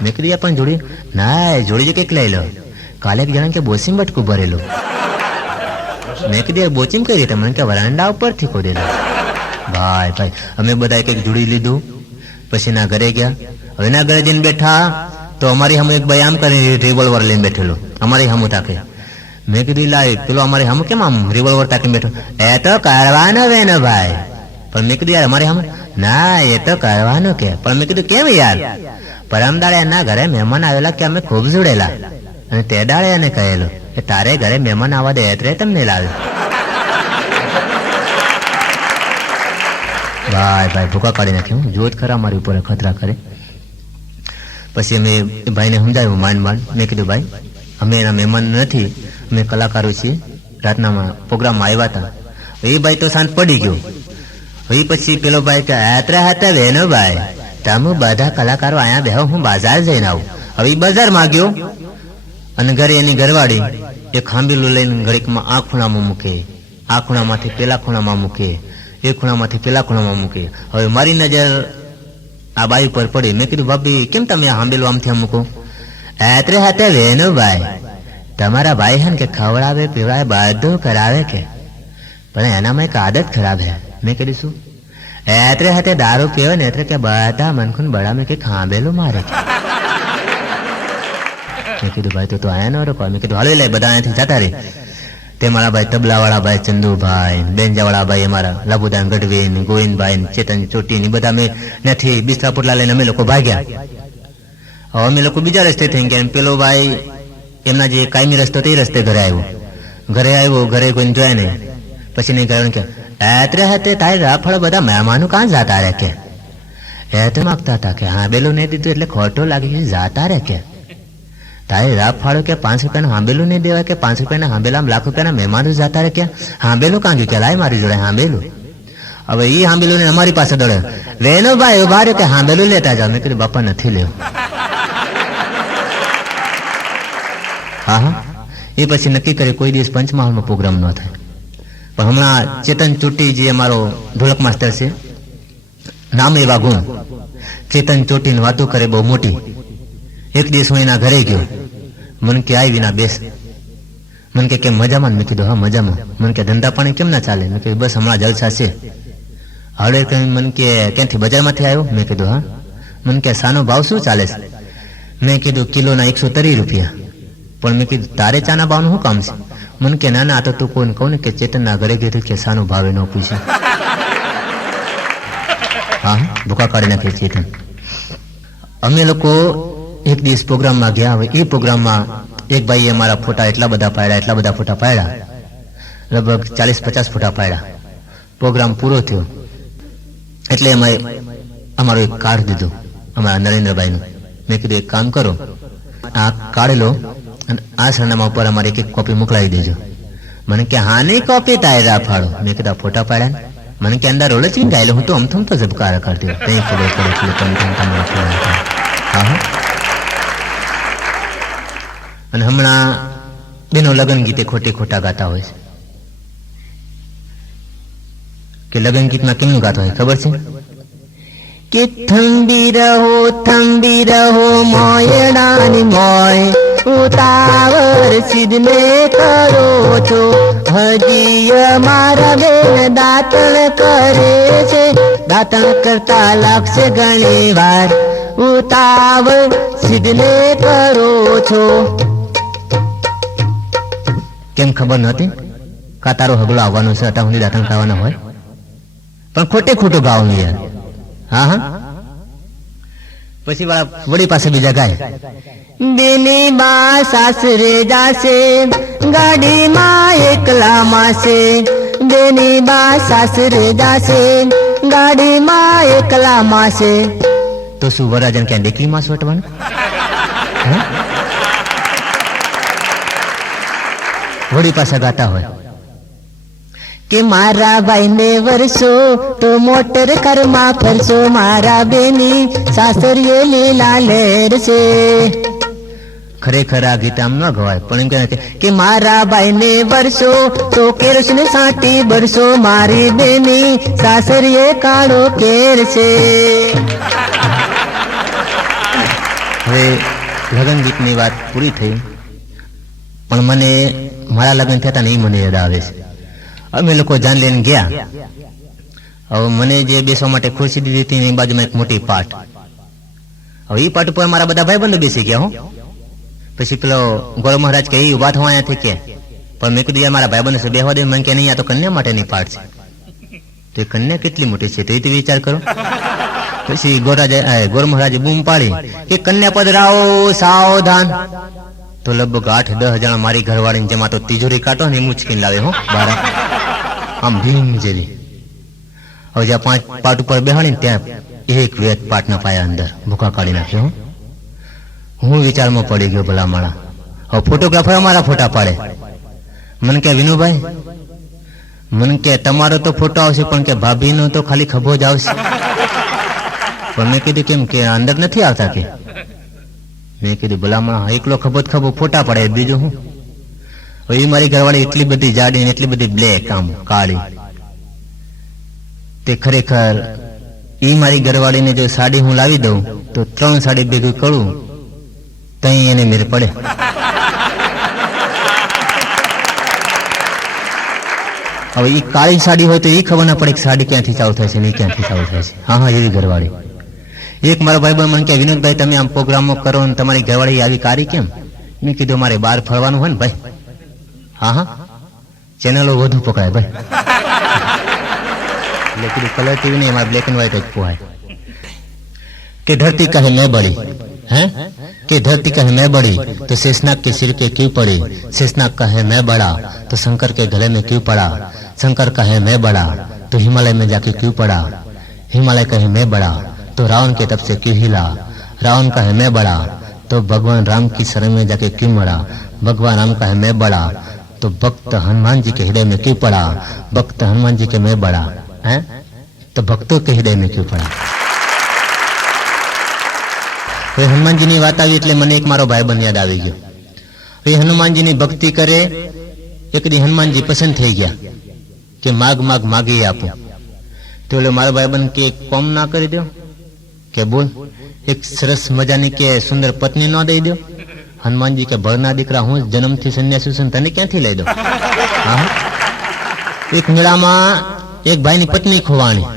મેં કીધું પણ જોડી ના, જોડી કંઈક લઈ લો. કાલે એક જણા કે બોસીમ બટકું ભરેલું. મેં કીધું બોચીમ કઈ રીતે? મને કે વરાંડા ઉપરથી ખોદેલું. ભાઈ ભાઈ અમે બધા એક જોડી લીધું. પછી ના ઘરે ગયા. હવે ના ઘરે જઈને બેઠા તો અમારી હમ એક ભાઈ આમ કરી રિવોલ્વર લઈને બેઠેલો અમારી હમું તાકે. મેં કીધું લાય પેલો અમારી હમ કેમ આમ રિવોલ્વર તાકે બેઠો? એ તો કરવાનો બે ને ભાઈ. પણ મેં કીધું યાર અમારી હમ ના, એ તો કરવાનું કે. પણ મેં કીધું કેમ યાર? પરમદાડે એના ઘરે મહેમાન આવેલા કે અમે ખૂબ જોડેલા, અને તે દાડે એને કહેલું કે તારે ઘરે મહેમાન આવવા દે એટલે તમને લાવે. ભાઈ ભાઈ ભૂકા કાઢી નાખ્યું. જોત ખરા મારી ઉપર ખતરા કરે. પછી અમે ભાઈને સમજાવ્યું માંડ માંડ. મેં કીધું ભાઈ અમે એના મહેમાન નથી, અમે કલાકારો છીએ, રાતનામાં પ્રોગ્રામમાં આવ્યા હતા. એ ભાઈ તો શાંત પડી ગયો. એ પછી પેલો ભાઈ કે યાત્રા હતા વેનો ભાઈ, તમે બધા કલાકારો અહીંયા બેહો, હું બજાર જઈને આવું. હવે એ બજારમાં ગયો અને ઘરે એની ઘરવાળી એક ખાંભીલું લઈને ઘડીકમાં આ ખૂણામાં મૂકે, આ ખૂણામાંથી પેલા ખૂણામાં મૂકે, એ ખૂણામાંથી પેલા ખૂણામાં મૂકે. હવે મારી નજર આ બાઈ ઉપર પડી. મેં કીધું ભાભી કેમ તમે હાંભેલું આમથી આમ મૂકો? એત્રે હાથે વેનો ભાઈ, તમારા ભાઈ હે ને કે ખવડાવે પીવડાવે બધું કરાવે કે, પણ એનામાં એક આદત ખરાબ હે. મેં કીધું શું? એત્રે હાથે દારૂ પીવે ને એટલે કે બધા મનખુન બળામે કે ખાંભેલું મારે. મેં કીધું ભાઈ તો આયા ન રોકો. મેં કીધું હાલો લે બધા અહીંયાથી જતા રહે. તે મારા ભાઈ તબલાવાળા ભાઈ ચંદુભાઈ, બેંજાવાળા ભાઈ અમારા લાભુદાન ગઢવી, ગોવિંદભાઈ, ચેતન ચોટી બધા અમે નથી બિસ્તરા પોટલા લઈને અમે લોકો ભાગ્યા. હવે અમે લોકો બીજા રસ્તે થઈ ગયા. પેલો ભાઈ એમના જે કાયમી રસ્તો તે રસ્તે ઘરે આવ્યો. ઘરે કોઈને જોયા નહીં. પછી નહીં કહ્યું કે એત્રે હાથે તારી રાફળ બધા મહેમાનો કાં જાતા રહે કે? એ તો માગતા હતા કે હાંબેલું નહીં દીધું એટલે ખોટું લાગે છે, જાતા રહે કે. તારે રાફ ફાળો કે 5 રૂપિયાનું હાંબેલું નહીં દેવાય કે 5 રૂપિયાના હાંબેલામાં લાખ રૂપિયાના મહેમાનો જાતા રહે કે? હાંબેલું કાં ગયું કે લાય મારી જોડે હાંબેલું. હવે એ હાંબેલું ને અમારી પાસે દોડે. વેનો ભાઈ ઉભા રહ્યો કે હાંબેલું લેતા જાવ. મેં કીધું બાપા નથી લેવું. હા એ પછી નક્કી કરે કોઈ દિવસ પંચમહાલમાં પ્રોગ્રામ ન થાય. પણ હમણાં ચેતન ચોટી જે અમારો ઢોલક માસ્ટર છે, નામ એવા ગુણ, ચેતન ચોટીની વાતો કરે બહુ મોટી. એક દિવસ હું એના ઘરે ગયો. મને કે આવી વિના બેસ. મને કે કેમ મજામાં? મેં કીધું હા મજામાં. મને કે ધંધા પાણી કેમ ના ચાલે? મેં કીધું બસ હમણાં જલસા છે. હવે કઈ મને કે ક્યાંથી બજારમાંથી આવ્યો? મેં કીધું હા. મને કે સાનો ભાવ શું ચાલે છે? મેં કીધું કિલોના 130 રૂપિયા. પણ મેં કીધું તારે ચાના ભાવનું શું કામ છે? મને કે ના ના તો તું કોઈને કહું ને કે ચેતનના ઘરે ગયું કે સાનો ભાવે ન પૂછ્યું. હા ભૂકા કાઢી નાખે ચેતન. અમે લોકો એક દિવસ પ્રોગ્રામમાં ગયા. હવે એ પ્રોગ્રામમાં એક ભાઈએ અમારા ફોટા એટલા બધા પાડ્યા, લગભગ 40-50 ફોટા પાડ્યા. પ્રોગ્રામ પૂરો થયો એટલે અમારો એક કાર્ડ દીધો અમારા નરેન્દ્રભાઈનું. મેં કીધું એક કામ કરો, આ કાર્ડ લો અને આ સરનામા ઉપર અમારી એક કોપી મોકલાવી દેજો. મને કે હાની કોપી તાયરા ફાળો? મેં કીધું ફોટા પાડ્યા. મને કે અંદર રોડ જ ગાયેલો હું તો અમથમ તો ઝબકારા કરતી તઈ ખબર પડે. હા અને હમણાં બેનો લગ્ન ગીતે ખોટા ગાતા હોય છે કે લગ્ન ગીતમાં કેમનું ગાતા હોય ખબર છે કે થંબી રહો મોયડાની મોય, ઉતાવળ સિદ્ધને કરો છો, હજી મારા બેન દાંતણ કરે છે, દાંતણ કરતા લાગશે ઘણી વાર, ઉતાવળ સિદ્ધને કરો છો. કેમ ખબર નહોતી કા તારો હગલો આવવાનો છે, અટા સુધી દાંતણ ખાવાના હોય, પણ ખોટે ખોટું ગાવાનું યાર. હા હા. પછી વળી પાસે બીજા ગાય, બેની બા સાસરે જાશે, ગાડીમાં એકલા માસે, બેની બા સાસરે જાશે, ગાડીમાં એકલા માસે. તો શું વરાજન ક્યાં દેખલી માસ વટવાનું? વળી પાછા ગાતા હોય કે મારા ભાઈને વરસો તો મોટર કરમાં ફરશો, મારા બેની સાસરીએ લીલા લહેર છે. ખરેખર આ ગીત આમ ન ગવાય, પણ એમ કે મારા ભાઈને વરસો તો કેરોસીન સાટી બરસો, મારી બેની સાસરીએ કાળો કેર છે. હવે લગ્ન ગીતની વાત પૂરી થઈ, પણ મને મારા લગ્ન થતા ને એ મને યાદ આવે છે. અમે લોકો જાન લઈને ગયા. હવે મને જે બેસવા માટે ખુરશી દીધી હતી એની બાજુમાં એક મોટી પાટ. હવે એ પાટ ઉપર મારા બધા ભાઈબંધો બેસી ગયા. હું પછી પેલો ગોર મહારાજ કે એ ઉભા થવા અહીંયાથી કે, પણ મેં કીધું મારા ભાઈબંધો બેહવા દે. મને કે નહીં, આ તો કન્યા માટેની પાટ છે. તો એ કન્યા કેટલી મોટી છે તો એ વિચાર કરો. પછી ગોર મહારાજે બૂમ પાડી કે કન્યા પધરાવો સાવધાન. તો લગભગ 8-10 જણા મારી ઘરવાળીને, જેમાં તો તિજોરી કાઢો ને એમ ઉચકીને લાવે. હો બાર આમ ભીમ જેવી. હવે જ્યાં 5 પાટ ઉપર બેહાડીને ત્યાં એક વેત પાટના પાયા અંદર ભૂકા કાઢી નાખ્યો. હું વિચારમાં પડી ગયો ભલા માળા. હવે ફોટોગ્રાફર અમારા ફોટા પાડે. મને કે વિનુભાઈ, મને કે તમારો તો ફોટો આવશે, પણ કે ભાભીનો તો ખાલી ખભો જ આવશે. પણ મેં કીધું કેમ કે અંદર નથી આવતા કે? મેં કીધું ભલામણ એકલો ખભો ફોટા પડે, બીજું હું. એ મારી ઘરવાળી એટલી બધી જાડી ને એટલી બધી બ્લેક આમ કાળી, તે ખરેખર એ મારી ઘરવાળીને જો સાડી હું લાવી દઉં તો 3 સાડી ભેગું કરું તઈ એને મેર પડે. હવે એ કાળી સાડી હોય તો એ ખબર ના પડે કે સાડી ક્યાંથી ચાલુ થાય છે ને ક્યાંથી ચાલુ થાય છે. હા હા, એવી ઘરવાળી. એક મારા ભાઈ મને કે વિનોદભાઈ તમે આમ પ્રોગ્રામો કરો ને તમારી ઘરવાળી આવી કારી કેમ? મેં કીધું મારે બહાર ફરવાનું હોય ને ભાઈ. હા હા, ચેનલો વધુ પકડાય ભાઈ. એટલે કીધું કલર ટીવી નહીં, અમારે બ્લેક એન્ડ વ્હાઈટ જ પોહાય. કે ધરતી કહે मैं बड़ी है, कि धरती कहे मैं बड़ी तो शेषनाग के सिर पे क्यों पड़ी, शेषनाग कहे मैं बड़ा तो शंकर के गले में क्यों पड़ा, शंकर कहे मैं बड़ा तो हिमालय में जाके क्यों पड़ा, हिमालय कहे मैं बड़ा तो रावण के तप से क्यों हिला, रावण कहे मैं बड़ा तो भगवान राम की शरण में जाके क्यों मरा, भगवान राम कहे मैं बड़ा तो भक्त हनुमान जी के हृदय में क्यों पड़ा, भक्त हनुमान जी के मैं बड़ा है तो भक्तों के हृदय में क्यों पड़ा. હનુમાનજીની વાત આવી એટલે મને એક મારો ભાઈબંધ યાદ આવી ગયો. એ હનુમાનજીની ભક્તિ કરે, એક દી હનુમાનજી પસંદ થઈ ગયા કે માગ માગ માગી આપું. તો એટલે મારો ભાઈબંધ કે કોમ ના કરી દો કે બોલ, એક સરસ મજાની કે સુંદર પત્ની ન દઈ દો. હનુમાનજી કે ભરના દીકરા હું જન્મથી સંન્યાસી છું, તને ક્યાંથી લઈ દો. હા, એક મેળામાં એક ભાઈની પત્ની ખોવાણી.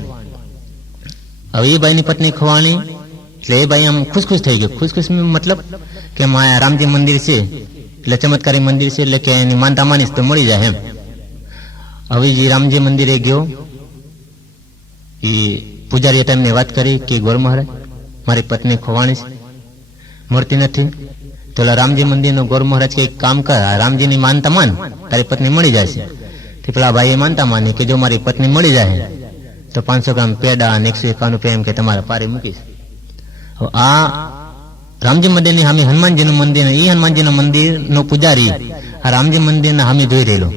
હવે એ ભાઈની પત્ની ખોવાણી એટલે એ ભાઈ આમ ખુશ થઈ ગયો. ખુશ મતલબ કે રામજી મંદિર છે એટલે ચમત્કારી મંદિર છે એટલે કે એની માનતા માનીશ તો મળી જાય એમ. હવે જે રામજી મંદિરે ગયો, એ પૂજારીએ તેમને વાત કરી કે ગોર મહારાજ મારી પત્ની ખોવાણી છે, મળતી નથી. તો રામજી મંદિરનો ગોર મહારાજ કે એક કામ કર, રામજીની માનતા માન, તારી પત્ની મળી જાય છે. તો પેલા ભાઈએ માનતા માની કે જો મારી પત્ની મળી જાય તો 500 ગ્રામ પેડા અને 151 રૂપિયા એમ કે તમારા પારે મૂકીશ. આ રામજી મંદિરની સામે હનુમાનજીનું મંદિર, એ હનુમાનજીના મંદિરનો પૂજારી આ રામજી મંદિરના સામે જોઈ રહેલો.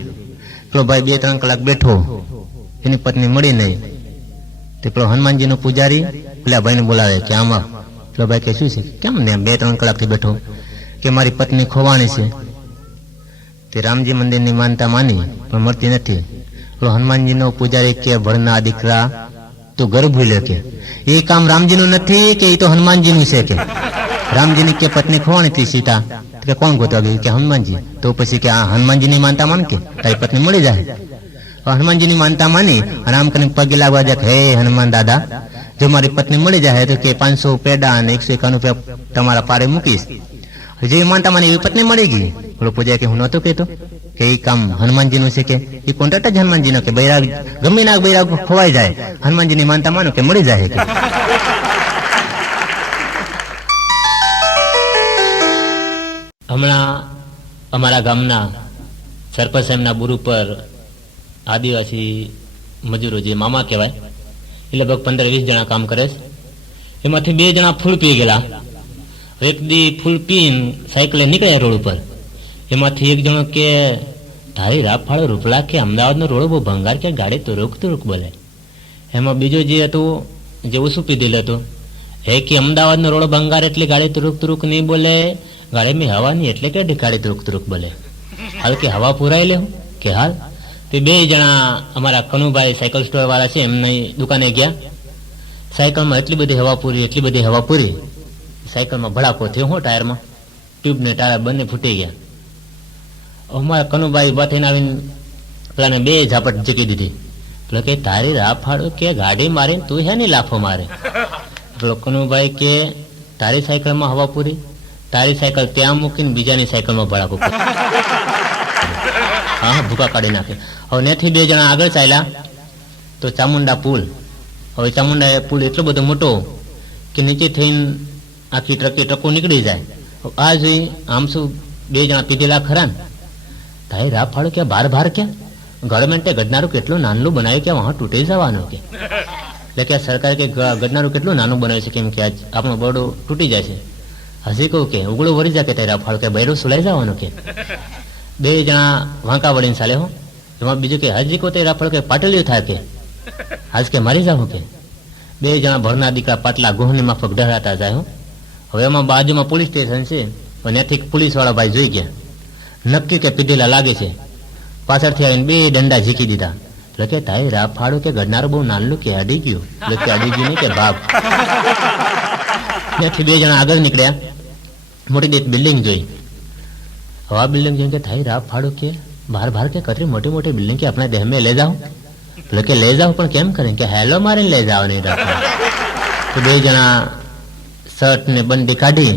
પેલો ભાઈ 2-3 કલાક બેઠો, એની પત્ની મળી નહીં. તે પેલો હનુમાનજીનો પૂજારી પેલા ભાઈને બોલાવે કે આમાં. પેલો ભાઈ કે શું છે, કેમ ને 2-3 કલાકથી બેઠો, કે મારી પત્ની ખોવાણી છે. તે રામજી મંદિરની માનતા માની પણ મળતી નથી. પેલો હનુમાનજીનો પૂજારી કે ભણના દીકરા તું ઘર ભૂલે કે એ કામ રામજીનું નથી કે એ તો હનુમાનજીનું છે કે રામજીની કે પત્ની ખોવાણી હતી સીતા કે કોણ ગોતવા ગયું કે હનુમાનજી. તો પછી કે આ હનુમાનજીની માનતા માન કે તારી પત્ની મળી જાય. હનુમાનજીની માનતા માની અને આમ કરીને પગે લાગવા જાય કે હે હનુમાન દાદા, જો મારી પત્ની મળી જાય તો કે 500 પેડા અને 151 રૂપિયા તમારા પારે મૂકીશ. જે માનતા માની એવી પત્ની મળી ગઈ. બોલો પૂજા કે હું નહોતો કહેતો કે એ કામ હનુમાનજીનું છે કે એ કોન્ટ્રાક્ટ જ હનુમાનજીનો કે બૈરાગ ગમે ના બૈરાગ ખોવાઈ જાય હનુમાનજીની માનતા માનો કે મળી જાય કે. હમણાં અમારા ગામના સરપંચ સાહેબના બુરુ પર આદિવાસી મજૂરો જે મામા કહેવાય એ લગભગ 15-20 જણા કામ કરે છે. એમાંથી 2 જણા ફૂલ પી ગયેલા. એક દી ફૂલ પીને સાયકલે નીકળ્યા રોડ ઉપર. એમાંથી એક જણો કે તારી રાપ ફાળો રૂપલા કે અમદાવાદનો રોડ બહુ ભંગાર કે ગાડી તુરુક બોલે. એમાં બીજો જે હતું જે ઓછું પીધેલું હતું એ કે અમદાવાદનો રોડ ભંગાર એટલે ગાડી તુરુક નહીં બોલે, ગાડી મેં હવા નહીં એટલે કે ગાડી તુરુક બોલે. હાલ કે હવા પુરાઈ લેવું કે હાલ. તે 2 જણા અમારા કનુભાઈ સાયકલ સ્ટોર વાળા છે એમની દુકાને ગયા. સાયકલમાં એટલી બધી હવા પૂરી સાયકલમાં ભડાકો થયો હું ટાયરમાં, ટ્યુબ ને ટાયર બંને ફૂટી ગયા. અમારા કનુભાઈ બાથીને આવીને પેલાને 2 ઝાપટ જીકી દીધી. પેલો કે તારી રાહ ફાડો કે ગાડી મારીને તું હે ને લાફો મારે. પેલો કનુભાઈ કે તારી સાયકલમાં હવા પૂરી, તારી સાયકલ ત્યાં મૂકીને બીજાની સાયકલમાં ભડાકો હા ભૂકા કાઢી નાખે. હવે ત્યાંથી 2 જણા આગળ ચાલ્યા તો ચામુંડા પુલ. હવે ચામુંડા પુલ એટલો બધો મોટો કે નીચે થઈને આખી ટ્રકો નીકળી જાય. આ જોઈ આમ શું 2 જણા પીધેલા ખરા ને તારી રાહ ફાળો કે બાર ક્યાં ગવર્મેન્ટે ગડનારું કેટલું નાનું બનાવ્યું કે વહાં તૂટી જવાનું કે. એટલે કે સરકારે કે ગડનારું કેટલું નાનું બનાવ્યું છે કેમ કે આજ આપણો બરડો તૂટી જાય છે. હજી કહું કે ઉગળું વળી જાય કે તારી રાહ ફાળો કે બૈરું સુલાઈ જવાનું કે. 2 જણા વાંકા વળીને ચાલે હો. એમાં બીજું કે હજી કહું તારી રાહ ફાળો કે પાટલિયું થાય કે આજ કે મારી જાઉં કે. 2 જણા ભરના દીકરા પાટલા ગુહની માફક ઢળાતા જાય હો. હવે એમાં બાજુમાં પોલીસ સ્ટેશન છે પણ ત્યાંથી પોલીસ વાળા ભાઈ જોઈ ગયા, નક્કી કે પીધેલા લાગે છે. પાછળથી આવીને 2 દંડા ઝીકી દીધા. એટલે કે તારી રાહ ફાડો કે ગડનારું બહુ નાનું કે અડી ગયું. એટલે કે અડી ગયું નહીં કે ભાગ. ત્યાંથી 2 જણા આગળ નીકળ્યા, મોટી બિલ્ડિંગ જોઈ. હવા બિલ્ડિંગ જોઈ કે તારી રાહ ફાડો કે બહાર કે કતરી મોટી બિલ્ડિંગ કે આપણે દેહ મેં લઈ જાઓ. એટલે કે લઈ જાઓ પણ કેમ કરે કે હેલો મારીને લઈ જાઓ નહીં રાખો. તો 2 જણા શર્ટ ને બંડી કાઢી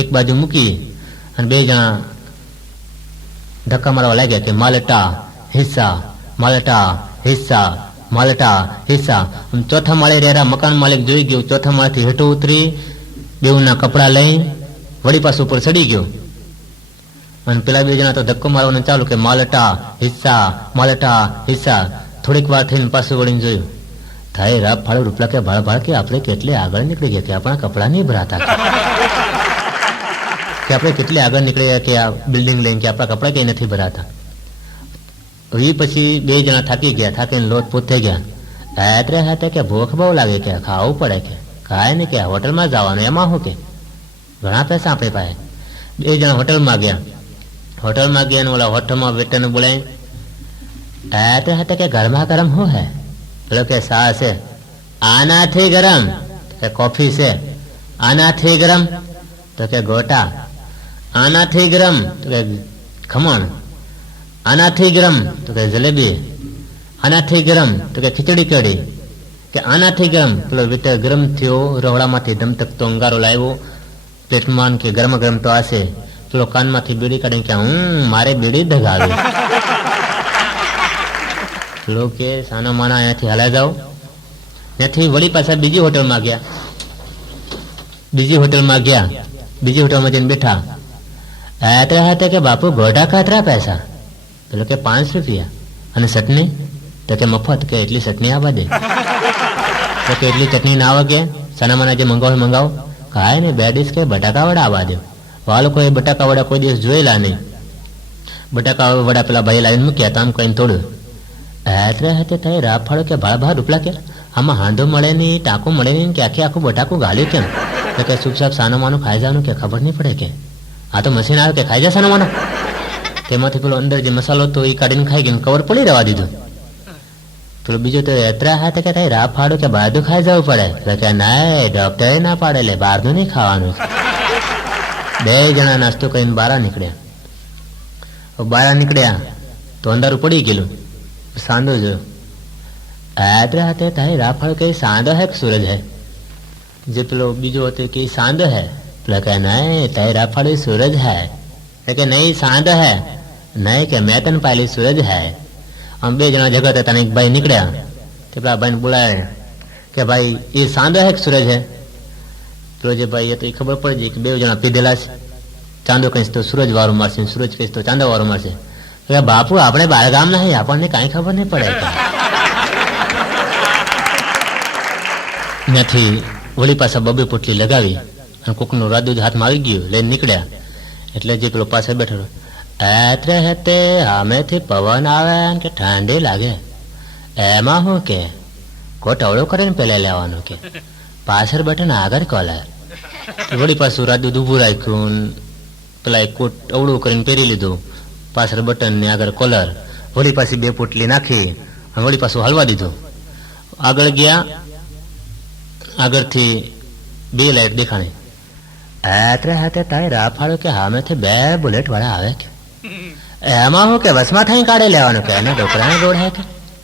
એક બાજુ મૂકી અને 2 જણા ધક્કા મારવા લાગ્યા કે માલટા હિસ્સા માલટા હિસ્સા માલટા હિસ્સા. ચોથા માળે રહેલા મકાન માલિક જોઈ ગયો, ચોથા માળેથી હેઠું ઉતરી બેઉના કપડા લઈ વળી પાસ ઉપર ચડી ગયો. અને પેલા 2 જણા તો ધક્કો મારવાનું ચાલુ કે માલટા હિસ્સા. થોડીક વાર થઈને પાછું વળીને જોયું થાય રાપ ફાળો રૂપલા કે ભાળ કે આપણે કેટલે આગળ નીકળી ગયા કે આપણા કપડા નહીં ભરાતા કે આપણે કેટલે આગળ નીકળી ગયા કે આ બિલ્ડિંગ લઈને કે આપણા કપડા કઈ નથી ભરાતા. એ પછી 2 જણા થાકી ગયા, થાકીને લોટપોત થઈ ગયા. રાત્રે હતા કે ભૂખ બહુ લાગે કે ખાવું પડે કે કાંઈ નહીં કે હોટલમાં જવાનું એમાં શું કે ઘણા પૈસા આપણી પાસે. 2 જણા હોટલમાં ગયા ને ઓલા હોટલમાં વેટરને બોલાય રાત્રે હતા કે ગરમા ગરમ શું હે. પેલો કે સા છે આનાથી ગરમ કે કોફી છે આનાથી ગરમ તો કે ગોટા, આનાથી ગરમ તો કે ખમણ, આનાથી ગરમ તો કે જલેબી, આનાથી ગરમ તો કે ખીચડી કઢી કે આનાથી ગરમ. પેલો વેટર ગરમ થયો, રવડામાંથી ધમધકતો અંગારો લાવ્યો પ્લેટમાં કે ગરમ તો આશે. પેલો કાનમાંથી બીડી કાઢીને કે મારે બીડી ધગાવી. પેલો કે સાના માના અહીંયાથી હાલા જાઓ. ત્યાંથી વળી પાછા બીજી હોટલમાં ગયા. બીજી હોટલમાં જઈને બેઠા. હાથે કે બાપુ ગોઢા કાતરા પૈસા. પેલો કે 5 રૂપિયા. અને ચટણી તો કે મફત કે એટલી ચટણી આવવા દે. તો કે એટલી ચટણી ના આવે કે સાના માના જે મંગાવો કાંઈ ને 2 ડીશ કે બટાકા વડા આવવા દે. આ લોકોએ બટાકા વડા કોઈ દિવસ જોયેલા નહીં. બટાકા વડા પેલા ભાઈ લાવીને મૂક્યા તો આમ કહીને તોડ્યું. રાત્રે હાથે થાય રાહ ફાળો કે ભાળ રૂપલા કે આમાં હાંડો મળે નહીં, ટાંકો મળે નહીં કે આખું બટાકું ગાલ્યું કેમ. એટલે કે શુભ સાહેબ સાનો માનો ખાઈ જવાનું કે ખબર નહીં પડે કે આ તો મશીન આવે કે ખાઈ જાય સાનો માનો. તેમાંથી પેલો અંદર જે મસાલો હતો એ કાઢીને ખાઈ ગયો, કવર પડી રહેવા દીધું. પેલો બીજો તો એતરા હાથે કે થાય રા ફાડો કે બહારનું ખાઈ જવું પડે, એટલે કે ના ડોક્ટરે ના પાડે, એટલે બહારનું નહીં ખાવાનું. બે જણા નાસ્તો કરીને બહાર નીકળ્યા તો અંધારું પડી ગયેલું. સાંદો જોયો, એતરા હાથે થાય રા ફાડો કે સાંદો હે કે સૂરજ હે? જે પેલો બીજો હતો કે સાંદો હે, પેલા કે નહીં તારે રા ફાડો સૂરજ હે, કે નહીં સાંદો હે, નહીં કે મેં તને પાયલી સૂરજ હે. આમ બે જણા જગત હતા, એક ભાઈ નીકળ્યા તે પેલા ભાઈને બોલાવે કે ભાઈ એ સાંદો હે કે સૂરજ હે? પેલો જે ભાઈ એ તો એ ખબર પડી જાય કે બે જણા પીધેલા છે, ચાંદો કહીશ તો સૂરજ વાળું મારશે, સૂરજ કહીશ તો ચાંદા વાળું મારશે. બાપુ આપણે બાર ગામ ના આપણને કાંઈ ખબર નહીં પડે. ત્યાંથી વળી પાછા બબે પોટલી લગાવી અને કોકનું રાદુ હાથમાં આવી ગયું લઈને નીકળ્યા. એટલે જે પેલો પાસે બેઠો એત્રે હેતે આમેથી પવન આવે કે ઠંડી લાગે, એમાં હું કે કોટ અવળો કરીને પેલા લેવાનું કે પાછળ બેઠે ને આગળ કોલર. વળી પાછું રાદુ ઊભું રાખ્યું, પેલા કોટ અવળું કરીને પહેરી લીધું, પાછળ બટન ને આગળ કોલર, વળી પાછી બે પોટલી નાખી અને વળી પાછું હલવા દીધું. આગળ ગયા, આગળથી બે લાઈટ દેખાણી. એત્રે હાથે તાય રા ફાડો કે હામેથી બે બુલેટ વાળા આવે કે એમાં હું કે વસમાં થઈ કાઢે લેવાનું કે એના ડોકરાને રોડ હે કે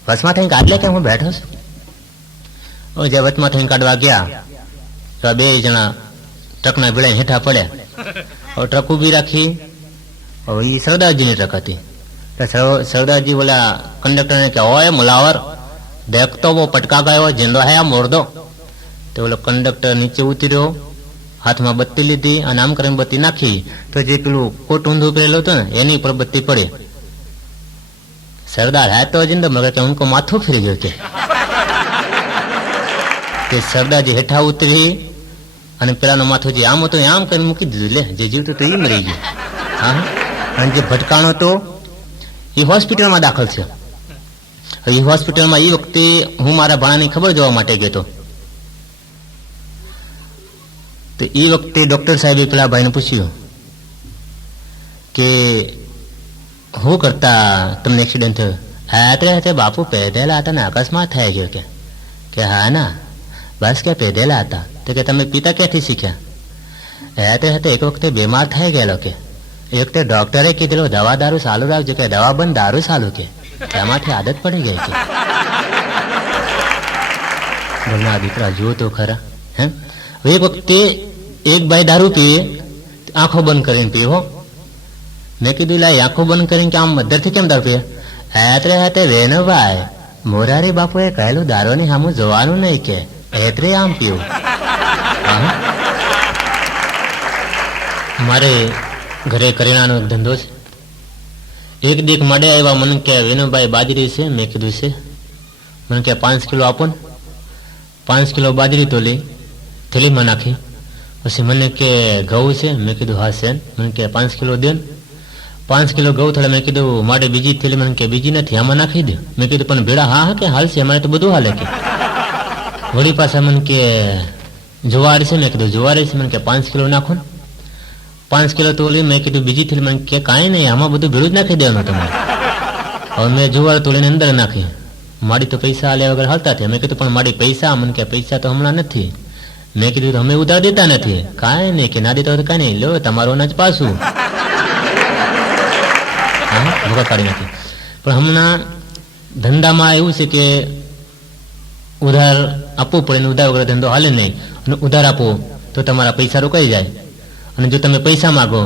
વસમાં થઈ કાઢ લે કે હું બેઠો છું. જે વચમાં થઈ કાઢવા ગયા તો બે જણા ટ્રકના ભીડા હેઠા પડ્યા. હવે ટ્રક ઉભી રાખી, હવે એ સરદારજીની ટ્રક હતી. સરદારજી બોલા કંડક્ટરને કે ઓય મુલાવર દેખતો વો પટકા ગયો જીંદો હે મોર દો. તો ઓલો કંડક્ટર નીચે ઉતર્યો, હાથમાં બત્તી લીધી અને આમ કરીને બત્તી નાખી તો જે પેલું કોટ ઊંધું કરેલું હતું ને એની પર બત્તી પડી. સરદાર હે તો જીંદો, મગર કે ઉनको માથું ફરી ગયું કે સરદારજી હેઠા ઉતરી અને પેલાનું માથું જે આમ હતું આમ કરીને મૂકી દીધું. લે જે જીવતું તો એ મરી ગયું. હા, અને જે ભટકાણો તો એ હોસ્પિટલમાં દાખલ છે. એ હોસ્પિટલમાં એ વખતે હું મારા ભાણાની ખબર જોવા માટે ગયો હતો. તો એ વખતે ડોક્ટર સાહેબે પેલા ભાઈને પૂછ્યું કે હું કરતા તમને એક્સિડન્ટ થયો? હા બાપુ પેદેલા હતા ને અકસ્માત થાય છે કે હા ના બસ કે પેદેલા હતા. તો કે તમે પિતા ક્યાંથી શીખ્યા? એક વખતે બીમાર થઈ ગયેલો કે એ વખતે ડોક્ટરે કીધેલો દવા દારૂ ચાલુ રાખજો કે દવા બંધ દારૂ ચાલુ કે એમાંથી આદત પડી ગઈ કે. બોલના દીકરા જુઓ તો ખરા. હે એક વખતે એક ભાઈ દારૂ પીએ, આંખો બંધ કરીને પીવો. મેં કીધું લાય આંખો બંધ કરીને કે આમ મધરથી કેમ દારૂ પીએ? હાથે વેણભાઈ મોરારી બાપુએ કહેલું દારૂની સામું જોવાનું નહીં કે એત્રે આમ પીવું. મારે ઘરે કરિયાણાનો એક ધંધો છે. એક દીક મળે આવ્યા, મને કે વેણુભાઈ બાજરી છે. મેં કીધું છે. મને કે 5 કિલો આપો ને. 5 કિલો બાજરી તો લે, થેલીમાં નાખી. પછી મને કે ઘઉં છે. મેં કીધું હા છે. મને કે 5 કિલો દે ને. 5 કિલો ઘઉં થોડા. મેં કીધું માટે બીજી થેલી? મને કે બીજી નથી, આમાં નાખી દે. મેં કીધું પણ ભેડા હા હા કે હાલ છે, અમારે તો બધું હાલે કે. વળી પાછા મને કે જુવાર છે. મેં કીધું જુવારી છે. મને કે 5 કિલો નાખો ને. 5 કિલો તોલી. મેં કીધું બીજી થેલી? મને કે કાંઈ નહીં, આમાં બધું ભેળું જ નાખી દેવાનું તમારે. હવે મેં જુવાર તોલીને અંદર નાખી. મારી તો પૈસા આલ્યા વગર હાલતા થયા. મેં કીધું પણ મારી પૈસા? મને કે પૈસા તો હમણાં નથી. મેં કીધું અમે ઉધાર દેતા નથી. કાંઈ નહીં કે ના દેતા હોય તો કાંઈ નહીં, લો તમારું અનાજ પાછું. હા ભૂખા કાઢી નાખી. પણ હમણાં ધંધામાં એવું છે કે ઉધાર આપવું પડે ને ઉધાર વગર ધંધો હાલે નહીં. અને ઉધાર આપો તો તમારા પૈસા રોકાઈ જાય, અને જો તમે પૈસા માગો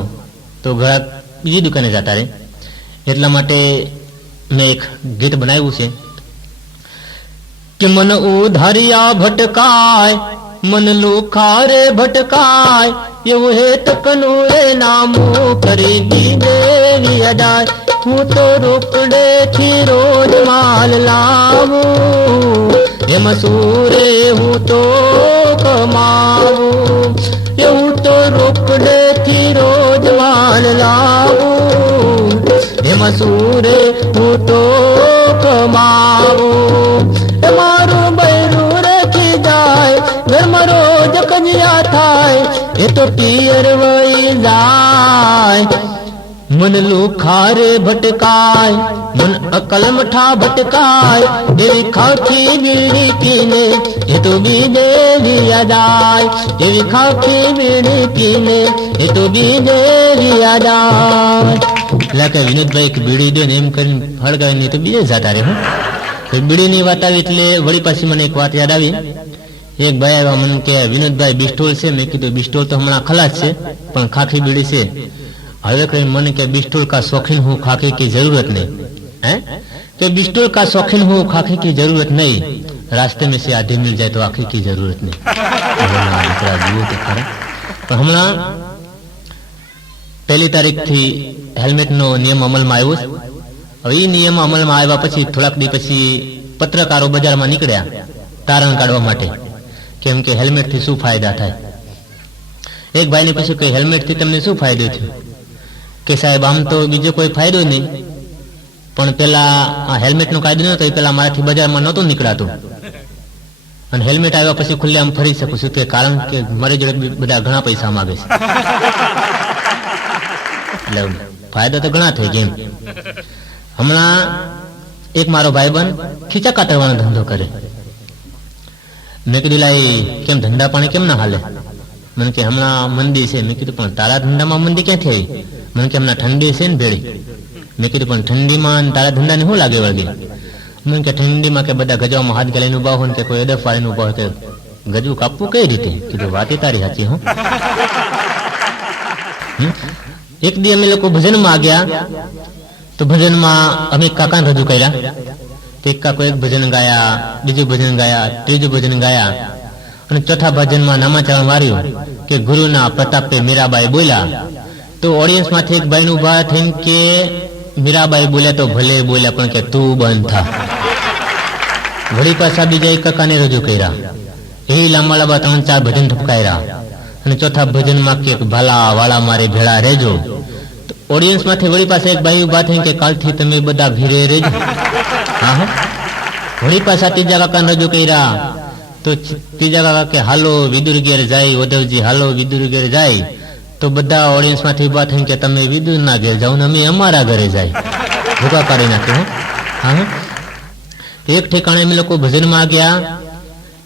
તો ગ્રાહક બીજી દુકાને જતા રહે. એટલા માટે મેં એક ગીત બનાવ્યું છે કે મન ઉધારિયા ભટકાય મન લુખારે ભટકાય એવું હેત કનું રે નામું કરી દેવી અડાય. હું તો રોકડે થી રોજ માલ લાવું, એમ સૂરે હું તો કમાવું. એવું તો રોકડે થી રોજ માલ લાવું, એમ સૂરે હું તો કમાવું. મારું બૈરું રાખી જાય, ઘરમાં રોજ કજિયા થાય, એ તો પિયર વહી જાય. મન લુખારે ભટકાય, મન અકલમઠા ભટકાય, એવી ખાખી બીડી પીને એ તો બી દેવિયા જાય, એવી ખાખી બીડી પીને એ તો બી દેવિયા જાય. એટલે કે વિનોદભાઈ એક બીડી દે ને એમ કરીને હળગાવી નહીં તો બીજે જતા રહે. બીડીની વાત આવી એટલે વળી પાછી મને એક વાત યાદ આવી. એક ભાઈ આવ્યા મને કે વિનોદભાઈ બિસ્ટોલ છે. મેં કીધું બિસ્ટોલ તો હમણાં ખલાસ છે પણ ખાખી બીડી છે. હવે કहीं मन के बिस्टोल का शौकीन हूँ, खाके की जरूरत नहीं है, कि बिस्टोल का शौकीन हूँ, खाके की जरूरत नहीं, रास्ते में से आधी मिल जाए तो आखिर की जरूरत नहीं. પણ હમણાં 1 તારીખથી હેલ્મેટનો નિયમ અમલમાં આવ્યો છે. હવે એ નિયમ અમલમાં આવ્યા પછી થોડાક દી પછી પત્રકારો બજારમાં નીકળ્યા તારણ કાઢવા માટે, કેમ કે હેલ્મેટથી શું ફાયદા થાય. એક ભાઈને પૂછ્યું કે હેલ્મેટથી તમને શું ફાયદો થયો? કે સાહેબ આમ તો બીજો કોઈ ફાયદો નહીં, પણ પેલા આ હેલ્મેટનો કાયદો નહોતો એ પેલા મારાથી બજારમાં નહોતું નીકળાતું, અને હેલ્મેટ આવ્યા પછી ખુલ્લે આમ ફરી શકું છું, કે કારણ કે મારી જોડે બધા ઘણા પૈસા માંગે છે. એટલે ફાયદા તો ઘણા થઈ ગયા. હમણાં એક મારો ભાઈબંધ ખીચા કાતરવાનો ધંધો કરે. મેં કીધું લાઈ કેમ ધંધા પાણી કેમ ના હાલે? મને કે હમણાં મંદી છે. મેં કીધું પણ તારા ધંધામાં મંદી ક્યાંથી આવી? મને કે હમણાં ઠંડી છે ને ભેળી. મેં કીધું પણ ઠંડીમાં તારા ધંધાને શું લાગે વળગી? મને કે ઠંડીમાં કે બધા ગજવામાં હાથ ગાલીને ઉભા હોય ને કે કોઈ અદફ વાળીને ઉભા હોય, ગજવું કાપવું કઈ રીતે? કીધું વાત તારી સાચી. હું એક દી અમે લોકો ભજનમાં ગયા તો ભજનમાં અમે કાકાને રજૂ કર્યા. તો એક કાકો એક ભજન ગાયા, બીજું ભજન ગાયા, ત્રીજું ભજન ગાયા, અને ચોથા ભજનમાં નામાચરણ માર્યું કે ગુરુના પ્રતાપે મીરાબાઈ બોલ્યા. તો ઓડિયન્સ માંથી એક ભાઈ ઉભા થઈને કે મીરાબાઈ બોલ્યા તો ભલે બોલ્યા પણ કે તું બંધ થા. વળી પાછા બીજા એક કાકાને રજૂ કર્યા. એ લાંબા લાંબા 3-4 ભજન ઠપકાર્યા, અને ચોથા ભજનમાં કે ભાલા વાળા મારે ભેળા રહેજો. ઓડિયન્સ માંથી વળી પાસે એક ભાઈ ઉભા થઈને કે કાલથી તમે બધા ઘીરે રહેજો. હા, વળી પાછા ત્રીજા કાકાને રજૂ કર્યા. તો ત્રીજા કાકા કે હાલો વિદુર ઘેર જાય, ઉદ્ધવજી હાલો વિદુર ઘેર જાય. તો બધા ઓડિયન્સ માંથી ઉભા થઈને કે તમે વિદુર ના ઘેર જાઓ ને અમે અમારા ઘરે જાય. ભૂકા પાડી નાખ્યો. હા, એક ઠેકાણે અમે લોકો ભજનમાં ગયા.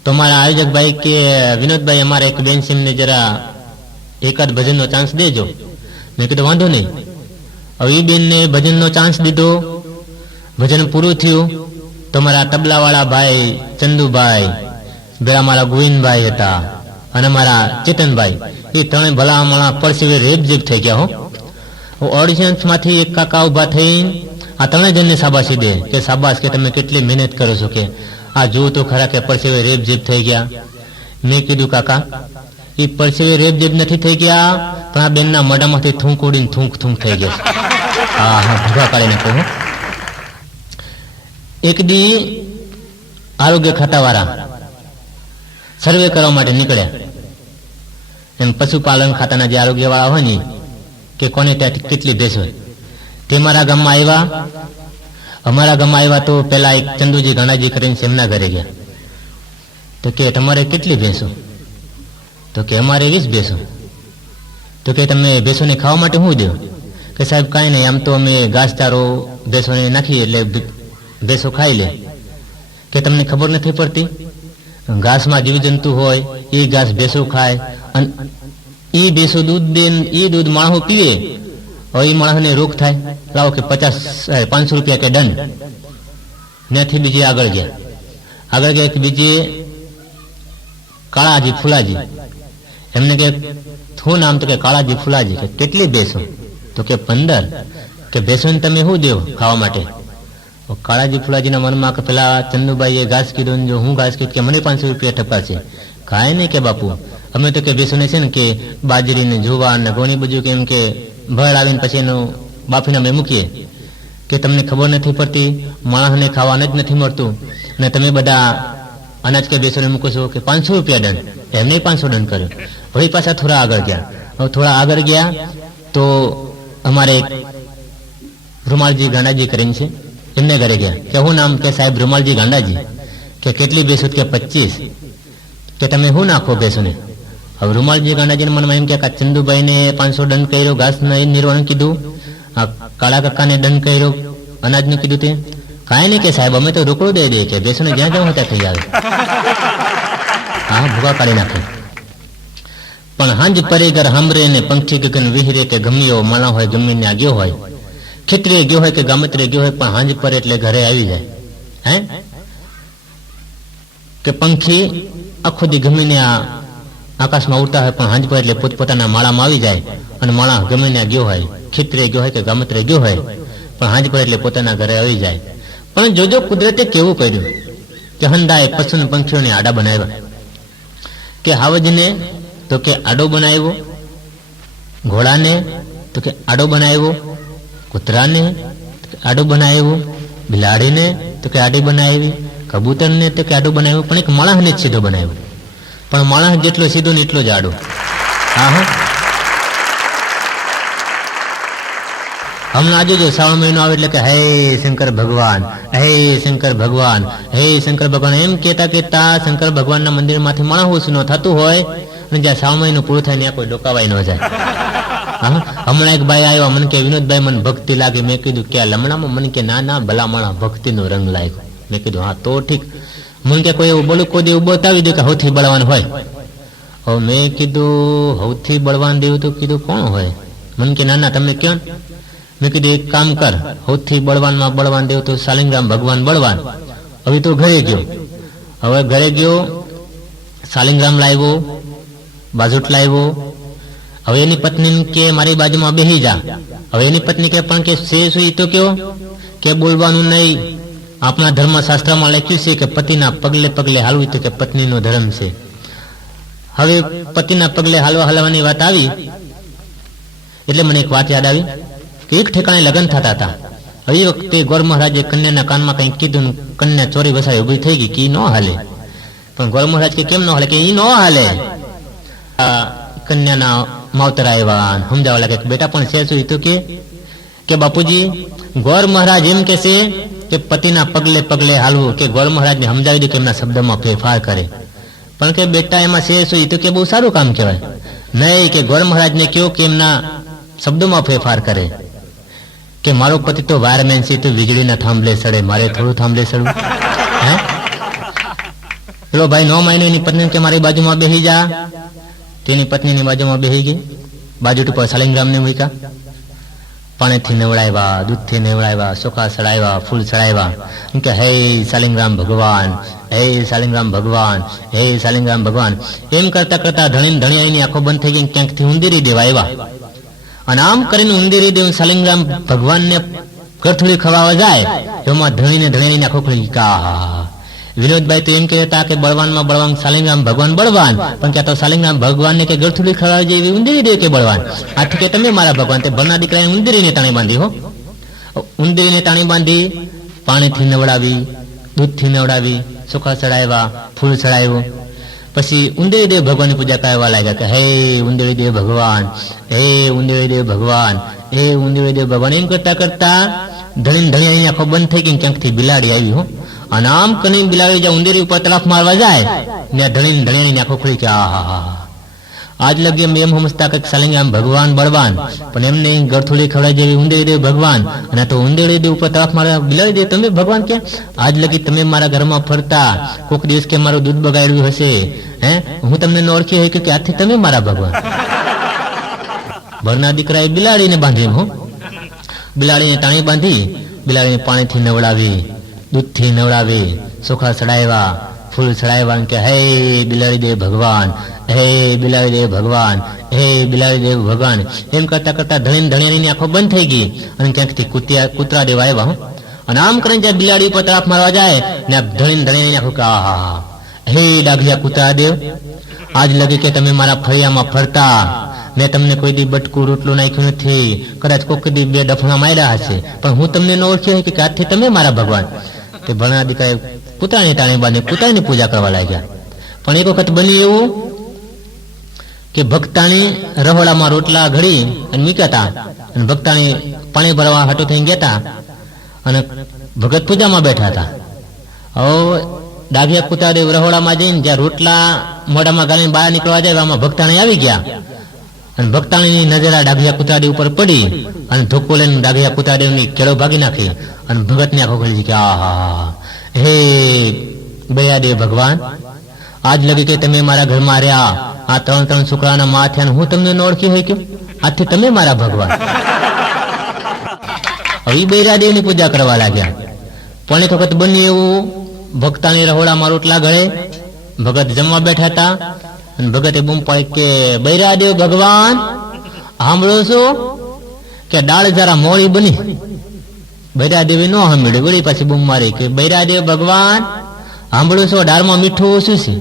તો મારા આયોજક ભાઈ કે વિનોદભાઈ અમારે એક બેન છે એમને જરા એકાદ ભજનનો ચાન્સ દેજો. મેં કીધું વાંધો નહીં. હવે એ બેનને ભજનનો ચાન્સ દીધો. ભજન પૂરું થયું તો મારા તબલાવાળા ભાઈ ચંદુભાઈ, પેલા મારા ગોવિંદભાઈ હતા, અને મારા ચેતનભાઈ, એ ત્રણે ભલા મારા પરસેવે રેપઝેપ થઈ ગયા. હો, ઓડિશન્સ માંથી એક કાકા ઉભા થઈ આ ત્રણે જણને શાબાશી દે કે શાબાશ કે તમે કેટલી મહેનત કરો છો, કે આ જુઓ તો ખરા કે પરસેવે રેપઝેપ થઈ ગયા. મેં કીધું કાકા એ પરસેવે રેપઝેપ નથી થઈ ગયા, પણ આ બેનના મોઢામાંથી થૂંક ઉડીને થૂંક થૂંક થઈ ગયા. હા હા, ભૂખા કાઢીને કહું. એક દી આરોગ્ય ખાતાવાળા સર્વે કરવા માટે નીકળ્યા. એમ પશુપાલન ખાતાના જે આરોગ્ય વાળા હોય ને કે કોને ત્યાં કેટલી ભેંસો, તે મારા ગામમાં આવ્યા. અમારા ગામમાં આવ્યા તો પેલા એક ચંદુજી ઘણાજી કરીને એમના ઘરે ગયા. તો કે તમારે કેટલી ભેંસો? તો કે અમારે 20 ભેંસો. તો કે તમે ભેંસોને ખાવા માટે શું દો? કે સાહેબ કાંઈ નહીં, આમ તો અમે ઘાસચારો ભેંસોને નાખીએ એટલે ભેંસો ખાઈ લે. કે તમને ખબર નથી પડતી, ઘાસમાં જીવજંતુ હોય એ ઘાસ ભેંસો ખાય, અને એ ભેંસો દૂધ દે, એ દૂધ માણસો પીવે. હવે એ માણસને રોગ થાય. લાવો કે 500 રૂપિયા કે દંડ. ત્યાંથી બીજે આગળ ગયા. બીજે કાળાજી ફુલાજી, એમને કે શું નામ? તો કે કાળાજી ફુલાજી. કે કેટલી ભેંસો? તો કે 15. કે ભેંસોને તમે શું દેવો ખાવા માટે? કાળાજી ફુલાજીના મનમાં કે પેલા ચંદુભાઈએ ઘાસ કીધું, જો હું ઘાસ કીધું કે મને 500 રૂપિયા ટપા છે. કાંઈ નહીં કે બાપુ, અમે તો કે ભેંસોને છે ને કે બાજરી ને જુવાર ને ઘણી બધું કેમ કે ભળ આવીને પછી એનું બાફીને અમે મૂકીએ. કે તમને ખબર નથી પડતી, માણસને ખાવાને જ નથી મળતું, ને તમે બધા અનાજ કે ભેંસોને મૂકો છો કે 500 રૂપિયા દંડ. એમને 500 દંડ કર્યો. વળી પાછા થોડા આગળ ગયા. હવે થોડા આગળ ગયા તો અમારે રૂમાલજી ગાંડાજી કરીને છે, એમને ઘરે ગયા. કે શું નામ? કે સાહેબ રૂમાલજી ગાંડાજી. કે કેટલી ભેંસો? કે 25. કે તમે શું નાખો ભેંસોને? હવે રૂમાલજી ગાંડાજીને મનમાં એમ કે ચંદુભાઈને 500 દંડ કર્યો, ઘાસ નિર્વાણ કીધું, આ કાળા કાકાને દંડ કર્યો, અનાજનું કીધું તે કાંઈ નહીં કે સાહેબ અમે તો રોકડું દઈ દઈએ કે બેસોને જ્યાં જાઉં ત્યાં થઈ આવે. હા, ભૂગા કાઢી નાખે. પણ હાંજ પરેગર હાંભરે ને પંખી ગગન વિહરે કે ગમે એવો માણા હોય, ગમે ત્યાં ગયો હોય, ખેતરે ગયો હોય કે ગામત્રે ગયો હોય, પણ હાંજ પર એટલે ઘરે આવી જાય. હે કે પંખી આખો દી ગમે ને આ આકાશમાં ઉડતા હોય, પણ હાંજ પર એટલે પોતપોતાના માળામાં આવી જાય. અને માળા ગમે ત્યાં ગયો હોય, ખેતરે ગયો હોય કે ગામત્રે ગયો હોય, પણ હાંજ પર એટલે પોતાના ઘરે આવી જાય. પણ જોજો કુદરતે કેવું કર્યું કે હંધાએ પશુ પંખીઓને આડા બનાવ્યા. કે હાવજને તો કે આડો બનાવ્યો, ઘોડાને તો કે આડો બનાવ્યો, કૂતરાને આડો બનાવ્યો, બિલાડીને તો કે આડી બનાવી, કબૂતરને તો કે આડો બનાવ્યો, પણ એક માણસને જ સીધો બનાવ્યો. પણ માણસ જેટલો સીધો ને એટલો જ આડો. હા, હમણાં જોજો શ્રાવણ મહિનો આવે એટલે કે હે શંકર ભગવાન, હે શંકર ભગવાન, હે શંકર ભગવાન એમ કેતા કેતા શંકર ભગવાનના મંદિરમાંથી માણસ ઓછું ન થતું હોય, અને જ્યાં શ્રાવણ મહિનો પૂરું થાય ત્યાં કોઈ ડોકાવાય ન જાય. હા, હમણાં એક ભાઈ આવ્યા, મને કે વિનોદભાઈ મને ભક્તિ લાગે. મેં કીધું કે લમણામાં? મને કે ના ના ભલા માણસ ભક્તિનો રંગ લાગ્યો. મેં કીધું હા તો ઠીક. મને કે કોઈ એવું બોલું કોઈ એવું બતાવી દે કે સૌથી બળવાન હોય. હવે મેં કીધું સૌથી બળવાન દેવું તો કીધું કોણ હોય? મને કે ના ના તમે ક્યાં? મેં કીધું એક કામ કર, સૌથી બળવાનમાં બળવાન દેવ તો શાલિગ્રામ ભગવાન બળવાન. હવે તો ઘરે ગયો, હવે ઘરે ગયો શાલિગ્રામ લાવ્યો, બાજુટ લાવ્યો. હવે એની પત્ની કે મારી બાજુમાં બેસી જા. હવે એની પત્ની કે પણ કે શું તો કયો કે બોલવાનું નહીં. આપણા ધર્મશાસ્ત્રમાં લખ્યું છે કે પતિના પગલે પગલે હાલવું તો કે પત્નીનો ધર્મ છે. હવે પતિના પગલે હાલવાની વાત આવી એટલે મને એક વાત યાદ આવી કે એક ઠેકાણે લગ્ન થતા હતા. હવે એ વખતે ગોર મહારાજે કન્યાના કાનમાં કંઈક કીધું, કન્યા ચોરી વસાવી ઉભી થઈ ગઈ કે ન હાલે. પણ ગોર મહારાજ કે કેમ ન હાલે? કે એ ન હાલે. કન્યાના માવતર આવ્યા, સમજાવવા લાગે બેટા પણ છે શું તો કે બાપુજી ગોર મહારાજ એમ કે છે કે પતિના પગલે પગલે હાલવું. કે ગોર મહારાજને સમજાવી દે કે એમના શબ્દમાં ફેરફાર કરે. પણ કે બેટા એમાં છે શું તો કે બહુ સારું કામ કહેવાય. નહીં કે ગોર મહારાજને કહો કે એમના શબ્દોમાં ફેરફાર કરે. કે મારો પતિ તો વાયરમેન છે, તો વીજળીના થાંભલે સડે, મારે થોડું થાંભલે સડવું? હે પેલો ભાઈ નો માન્યો, એની પત્ની કે મારી બાજુમાં બેસી જા. તેની પત્નીની બાજુમાં બેસી ગઈ, બાજુ ઉપર શાલિગ્રામને મૂક્યા. પાણીથી નવડાવ્યા, દૂધથી નવડાવ્યા, ચોખા ચડાવ્યા, ફૂલ ચડાવ્યા. કે હે શાલિગ્રામ ભગવાન, હે શાલિગ્રામ ભગવાન, હે શાલિગ્રામ ભગવાન એમ કરતા કરતા ધણિયાની આંખો બંધ થઈ ગઈ. ક્યાંકથી ઉંદીરી દેવા આવ્યા, અને આમ કરીને ઉંદીરી દેવ શાલિગ્રામ ભગવાનને કઠોળી ખવાવા જાય એમાં ધણીની આંખો ખુલી. વિનોદભાઈ તો એમ કહેતા કે બળવાનમાં બળવાન શાલિગ્રામ ભગવાન બળવાન, પણ ક્યાં તો શાલિગ્રામ ભગવાનને કે ગળથુડી ખવાવી જેવી ઉંદીરી દેવ કે બળવાન. આથી કે તમે મારા ભગવાન. તે ભરના દીકરાએ ઉંદીરીને તાણી બાંધી. હો, ઉંદીરીને તાણી બાંધી, પાણીથી નવડાવી, દૂધથી નવડાવી, ચોખા ચડાવ્યા, ફૂલ ચડાવ્યું. પછી ઉંદીરી દેવ ભગવાનની પૂજા કરવા લાગ્યા કે હે ઉંદીરી દેવ ભગવાન, હે ઉંદીરી દેવ ભગવાન, હે ઉંદીરી દેવ ભગવાન એમ કરતા કરતા ધણિયાની આંખો બંધ થઈ ગઈ. ક્યાંકથી બિલાડી આવી. હો, અને આમ કરીને બિલાડી જ્યાં ઉંદીરી ઉપર તરફ મારવા જાય ત્યાં ધણિયાની આંખો ખુલી કે આહા. આજ લગી એમ સમજતા કે શાલિગ્રામ ભગવાન બળવાન, પણ એમને ગળથોડી ખવડાવી જેવી ઉંદીરી દેવ ભગવાન. અને તો ઉંદીરી દેવ ઉપર તરફ મારવા બિલાડી દેવ તમે ભગવાન કે આજ લગી તમે મારા ઘરમાં ફરતા, કોઈક દિવસ કે મારું દૂધ બગાડ્યું હશે, હે હું તમને ન ઓળખી હોય કે આજથી તમે મારા ભગવાન. ભરના દીકરાએ બિલાડીને બાંધી. હું બિલાડીને તાણી બાંધી, બિલાડીને પાણીથી નવડાવી, દૂધથી નવડાવી, ચોખા ચડાવ્યા, ફૂલ ચડાવ્યા. કે હે બિલાડી દેવ ભગવાન, હે બિલાડી દેવ ભગવાન, હે બિલાડી દેવ ભગવાન એમ કરતા કરતા ધણિયાની આંખો બંધ થઈ ગઈ. અને ક્યાંકથી કૂતરા દેવા આવ્યા. અને આમ કરીને જ્યાં બિલાડી ઉપર તરફ મારવા જાય ને ધણિયાની આંખો કે આહા. હે ડાઘિયા કૂતરા દેવ, આજ લગે કે તમે મારા ફળિયામાં ફરતા, મેં તમને કોઈ દી બટકું રોટલું નાખ્યું નથી, કદાચ કોઈક દી બે ડફણા માર્યા હશે, પણ હું તમને ન ઓળખ્યો હોય કે આજથી તમે મારા ભગવાન. તે ભણા દીકરાએ કૂતરાની તાણી બાંધી કૂતરાની પૂજા કરવા લાગ્યા. પણ એક વખત બની એવું કે ભક્તાણી રહોડામાં રોટલા ઘડી અને મૂક્યા હતા, અને ભક્તાણી પાણી ભરવા હાટો થઈને ગયા અને ભગત પૂજામાં બેઠા હતા. હવે ડાઘિયા કૂતરા રહોડામાં જઈને જ્યાં રોટલા મોઢામાં ગાલીને બહાર નીકળવા જાય આમાં ભક્તાણી આવી ગયા. અને ભક્તાણીની નજર આ ડાઘિયા કૂતરાડી ઉપર પડી અને ધોકો લઈને ડાઘિયા કૂતરાડીની કેળો ભાગી નાખી અને ભગતને આંખો ખોલી કે આહા, હે બૈરાદેવ ભગવાન, આજ લગી કે તમે મારા ઘરમાં રહ્યા, આ 3 છોકરાના માં થયા, હું તમને ન ઓળખી હોય કે આજથી તમે મારા ભગવાન. હવે બૈરાદેવની પૂજા કરવા લાગ્યા. પણ એક વખત બન્યું એવું, ભક્તાણી રહોડામાં રોટલા ગળે, ભગત જમવા બેઠા હતા અને ભગતે બૂમ પાડી કે બૈરાદેવ ભગવાન, સાંભળો છો કે દાળ જરા મોળી બની. બૈરાદેવે ન સાંભળ્યું, વળી પાછી બૂમ મારી કે બૈરાદેવ ભગવાન, સાંભળો છો દાળમાં મીઠું ઓછું છે.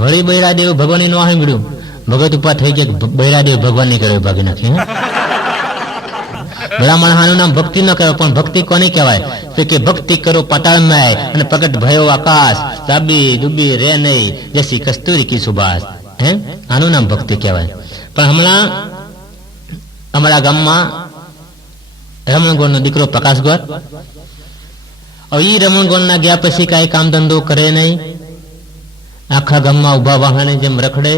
વળી બૈરાદેવ ભગવાન ન સાંભળ્યું, ભગત ઉપર થઈ ગયા, બૈરાદેવ ભગવાન ની કરે ભાગી નાખી. ભલા માણસનું નામ ભક્તિ ન કહેવાય, પણ ભક્તિ કોની કહેવાય? કે ભક્તિ કરો પાતાળમાં અને પ્રગટ ભયો આકાશ, ચાબી ડૂબી રે નહીં જૈસી કસ્તુરી કી સુબાસ. હે, આનું નામ ભક્તિ કહેવાય. પણ હમણાં અમારા ગામમાં રમણગોળનો દીકરો પ્રકાશ ગોર, હવે એ રમણગોળના ગયા પછી કઈ કામ ધંધો કરે નહીં, આખા ગામમાં ઉભા વાહને જેમ રખડે.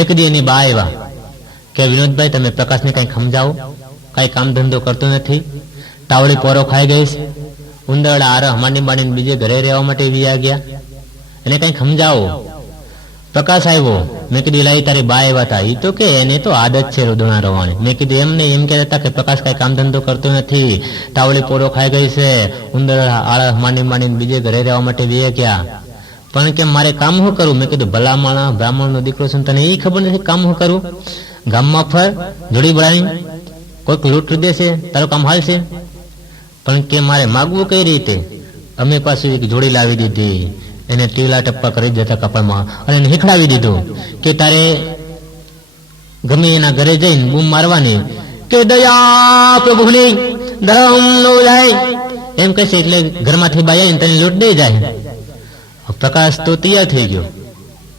એક દી એની બા આવ્યા કે વિનોદભાઈ, તમે પ્રકાશને કઈ સમજાવો, કઈ કામ ધંધો કરતો નથી, તાવડી પોરો ખાઈ ગઈ છે, ઉંદરડા આર હમાની બાણીને બીજે ઘરે રહેવા માટે વ્યા ગયા, એને કઈ સમજાવો. પ્રકાશ આવ્યો, મેં કીધું લાઈ તારી બા આવ્યા હતા, એ તો કે એને તો આદત છે રોદણા રવાની. મેં કીધું એમને એમ કહેતા હતા કે પ્રકાશ કઈ કામ ધંધો કરતો નથી, તાવડી પોરો ખાઈ ગઈ છે, ઉંદરડા આર હમાની બાણીને બીજે ઘરે રહેવા માટે વ્યા ગયા, પણ કે મારે કામ શું કરું? મેં કીધું ભલા માણા બ્રાહ્મણનો દીકરો છે, તને એ ખબર નથી કામ શું કરું? ગામમાં ફર, જોડી બળાવી, કોઈક લૂંટ દેશે, તારું કામ હાલશે. પણ કે મારે માગવું કઈ રીતે? અમે પાછું એક જોડી લાવી દીધી, એને ટીલા ટપ્પા કરી દેતા કપાળમાં અને એને હીખડાવી દીધું કે તારે ગમે એના ઘરે જઈને બૂમ મારવાની કે દયા પ્રભુની ધર્મ નો જાય એમ કહેશે, એટલે ઘરમાંથી બાય તને લૂંટ દઈ જાય. પ્રકાશ તો તૈયાર થઈ ગયો,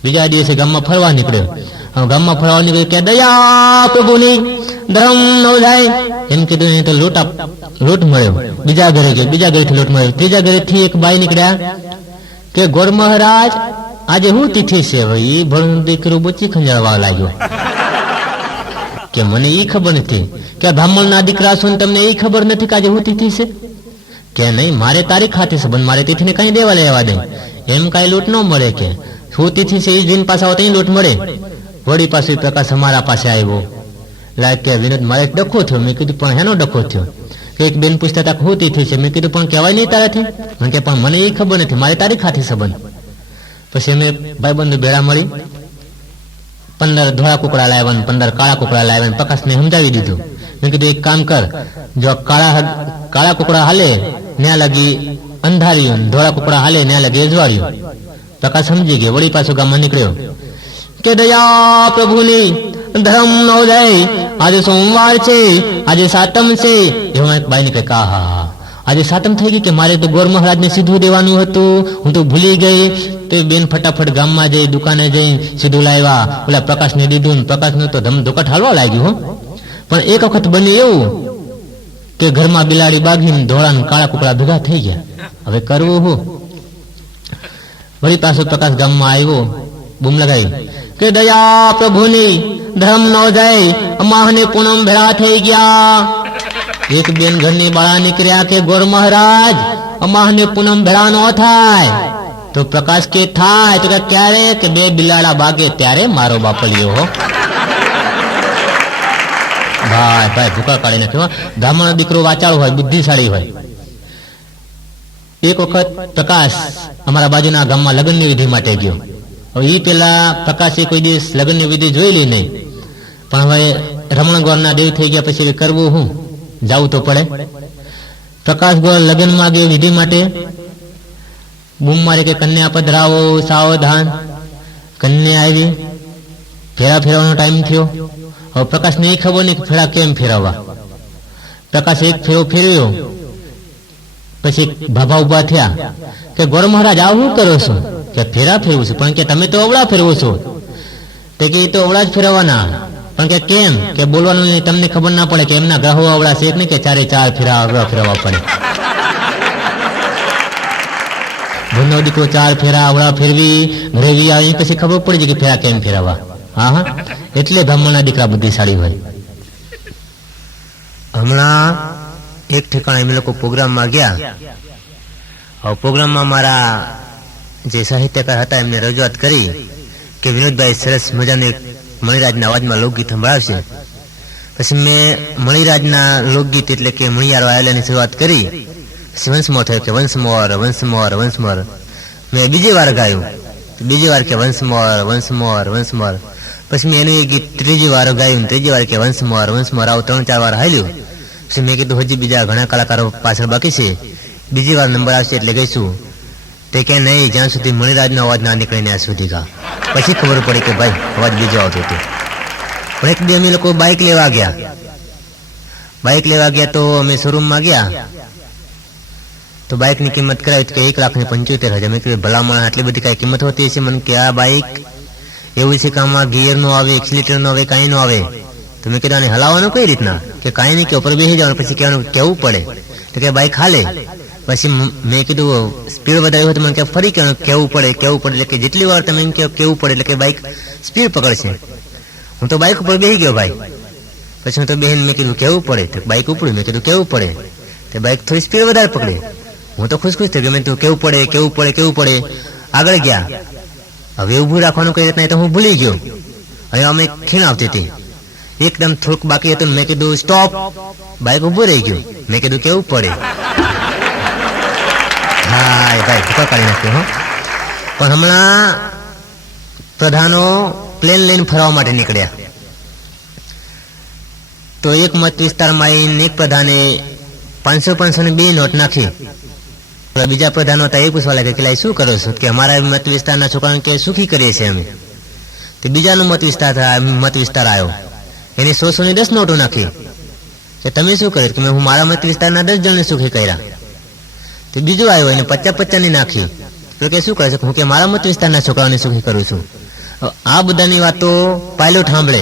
બીજા દિવસે ગામમાં ફરવા નીકળ્યો. ગામમાં ફરવા નીકળ્યો કે દયા પ્રભુની ધર્મ નો જાય એમ કીધું, તો લૂંટ મળ્યો. બીજા ઘરે ગયો, બીજા ઘરેથી લૂંટ મળ્યો. ત્રીજા ઘરેથી એક બાઈ નીકળ્યા કે ગોર મહારાજ આજે હું તિથિ છે? એ ભણું દીકરું બચી ખંજાળવા લાગ્યો કે મને ઈ ખબર નથી કે બ્રાહ્મણ ના દીકરા છો, તમને એ ખબર નથી કે આજે હું તિથિ છે? કે નહીં, મારે તારી ખાતે સંબંધ, મારે તિથિને કઈ દેવા લેવા દે, એમ કઈ લૂંટ ન મળે. કે શું તિથિ છે એ જીન પાસે આવો તો લૂંટ મળે. વળી પાછું પ્રકાશ અમારા પાસે આવ્યો, લાગે કે વિનોદ મારે ડખો થયો. મેં કીધું પણ હેનો ડખો થયો? કે એક બેન પૂછતા હતા શું તિથિ છે? મેં કીધું પણ કહેવાય નહીં તારાથી. મને કે પણ મને એ ખબર નથી, મારે તારી ખાતે સંબંધ. પછી અમે ભાઈબંધુ ભેળા મળી 15 ધોળા કુકડા લાવ્યા, 15 કાળા કુકડા લાવ્યા. પ્રકાશને સમજાવી દીધું. મેં કીધું એક કામ કર, જો કાળા કુકડા હાલે ત્યાં લગી અંધાર્યું, ધોળા કુકડા હાલે ત્યાં લગી અજવાળ્યું. પ્રકાશ સમજી ગયો, વળી પાછો ગામમાં નીકળ્યો કે દયા પ્રભુની ધર્મ નો જાય, આજે સોમવાર છે, આજે સાતમ છે. એમાં એક બાઈ નીકળે, હા આજે સાતમ થઈ ગઈ કે મારે તો ગોર મહારાજ ને સીધું દેવાનું હતું, હું તો ભૂલી ગઈ. તો બેન ફટાફટ ગામમાં જઈ દુકાને જઈ સીધું લાવ્યા, ઓલા પ્રકાશ ને દીધું. પ્રકાશ નું તો ધમધોકટ હાલવા લાગ્યું. પણ એક વખત બન્યું એવું કે ઘરમાં બિલાડી બાગીને ધોળા કાળા કુકડા ભેગા થઈ ગયા. હવે કરવું હું? વળી પાછો પ્રકાશ ગામમાં આવ્યો, બૂમ લગાવી કે દયા પ્રભુની ધર્મ નો જાય, અમાહને પૂનમ ભેળા થઈ ગયા. એક બેન ઘરની બાળા નીકળ્યા કે ગોર મહારાજ અમાહને પૂનમ ભેળા નો થાય. તો પ્રકાશ કે થાય. તો ક્યારે? કે બે બિલાડા બાગે ત્યારે મારો બાપલિયો. ભાઈ ભાઈ ભૂકા કાઢી નાખ્યો. બ્રાહ્મણ દીકરો વાચાળો હોય, બુદ્ધિશાળી હોય. એક વખત પ્રકાશ અમારા બાજુના ગામમાં લગ્નની વિધિ માટે ગયો. હવે એ પેલા પ્રકાશે કોઈ દિવસ લગ્નની વિધિ જોયેલી નહીં, પણ હવે રમણ ગોરના દેવ થઈ ગયા પછી કરવું હું? જવું તો પડે. પ્રકાશ ગોર લગ્નમાં ગયો વિધિ માટે. બૂમ મારે કે કન્યા પધરાવો, સાવધાન. કન્યા આવી, ફેરા ફેરવાનો ટાઈમ થયો. હવે પ્રકાશને એ ખબર નહીં કે ફેરા કેમ ફેરવવા. પ્રકાશ એક ફેરો ફેરવ્યો, પછી ભાભા ઉભા થયા કે ગોર મહારાજ આવું શું કરો છો? કે ફેરા ફેરવું છું. પણ કે તમે તો અવળા ફેરવો છો. તે કે એ તો અવળા જ ફેરવવાના. પણ કે કેમ? કે બોલવાનું નહીં, તમને ખબર ના પડે કે એમના ગ્રહો અવળા છે નહીં કે 4 ફેરા અવળા ફેરવવા પડે. ભૂનો દીકરો 4 ફેરા અવળા ફેરવી રેવી આવી પછી ખબર પડી જાય કે ફેરા કેમ ફેરવવા. હા હા, એટલે બ્રાહ્મણના દીકરા બુદ્ધિશાળી હોય. હમણાં એક ઠેકાણે અમે લોકો પ્રોગ્રામમાં ગયા. હવે પ્રોગ્રામમાં મારા જે સાહિત્યકાર હતા એમને રજૂઆત કરી કે વિનોદભાઈ સરસ મજાનું એક મણિરાજના અવાજમાં લોકગીત સંભળાવશે. પછી મેં મણિરાજના લોકગીત એટલે કે મણિયાર વાયલાની શરૂઆત કરી. પછી વંશમોર થયો કે વંશમોર વંશમોર વંશમોર. મેં બીજી વાર ગાયું, બીજી વાર કે વંશમોર વંશમોર વંશમોર. પછી મેં એનું એ ગીત ત્રીજી વાર ગાયું, ત્રીજી વાર કે વંશમોર વંશમોર. આવું 3-4 વાર હાલ્યું. પછી મેં કીધું હજી બીજા ઘણા કલાકારો પાછળ બાકી છે, બીજી વાર નંબર આવશે એટલે ગઈશું. તે કે નહીં, જ્યાં સુધી મણિરાજનો અવાજ ના નીકળે ત્યાં સુધી ગા. પછી ખબર પડી કે ભાઈ અવાજ બીજો આવતો હતો. પણ એક દી અમે લોકો બાઇક લેવા ગયા. બાઇક લેવા ગયા તો અમે શોરૂમમાં ગયા તો બાઇકની કિંમત કરાવી કે 1,75,000. મેં કીધું ભલામણ આટલી બધી કાંઈ કિંમત હોતી હશે? મને કે આ બાઇક એવું છે કે આમાં ગિયર નો આવે, એક્સિલેટર નો આવે, કાંઈ નો આવે. તો મેં કીધું આને હલાવવાનું કઈ રીતના? કે કાંઈ નહીં, કે ઉપર બેસી જવાનું, પછી કેવું પડે. તો કે બાઇક હાલે. પછી મેં કીધું સ્પીડ વધારે હોય તો મને કે ફરી કેવું પડે એટલે કે જેટલી વાર તમે એમ કેવું પડે એટલે કે બાઇક સ્પીડ પકડશે. હું તો બાઇક ઉપર બેસી ગયો ભાઈ. પછી હું તો બેહીને મેં કીધું કેવું પડે, તો બાઇક ઉપડ્યું. મેં કીધું કેવું પડે, તો બાઇક થોડી સ્પીડ વધારે પકડે. હું તો ખુશ થઈ ગયો. મેં કીધું કેવું પડે. આગળ ગયા. હવે ઊભું રાખવાનું કઈ રીતના તો હું ભૂલી ગયો. હવે અમે ખીણ આવતી હતી, એકદમ થોડુંક બાકી હતું. મેં કીધું સ્ટોપ, બાઇક ઊભું રહી ગયું. મેં કીધું કેવું પડે. હા ભાઈ ભૂકા કાઢી નાખ્યો. પણ હમણાં પ્રધાનો પ્લેન લઈને ફરવા માટે નીકળ્યા તો એક મત વિસ્તારમાં એક પ્રધાને 500 ની 2 નોટ નાખી. બીજા પ્રધાનો હતા એ પૂછવા લાગ્યા કે શું કરો છો? કે અમારા મત વિસ્તારના છોકરાને કે સુખી કરીએ છીએ અમે. તો બીજાનો મત વિસ્તાર આવ્યો, એની 100 ની 10 નોટો નાખી. કે તમે શું કર્યું? કે હું મારા મત વિસ્તારના 10 જણને સુખી કર્યા. તો બીજો આવ્યો, એને 50 ની નાખી. તો કે શું કરે છે? હું કે મારા મત વિસ્તારના છોકરાઓને સુખી કરું છું. આ બધાની વાતો પાયલોટ સાંભળે.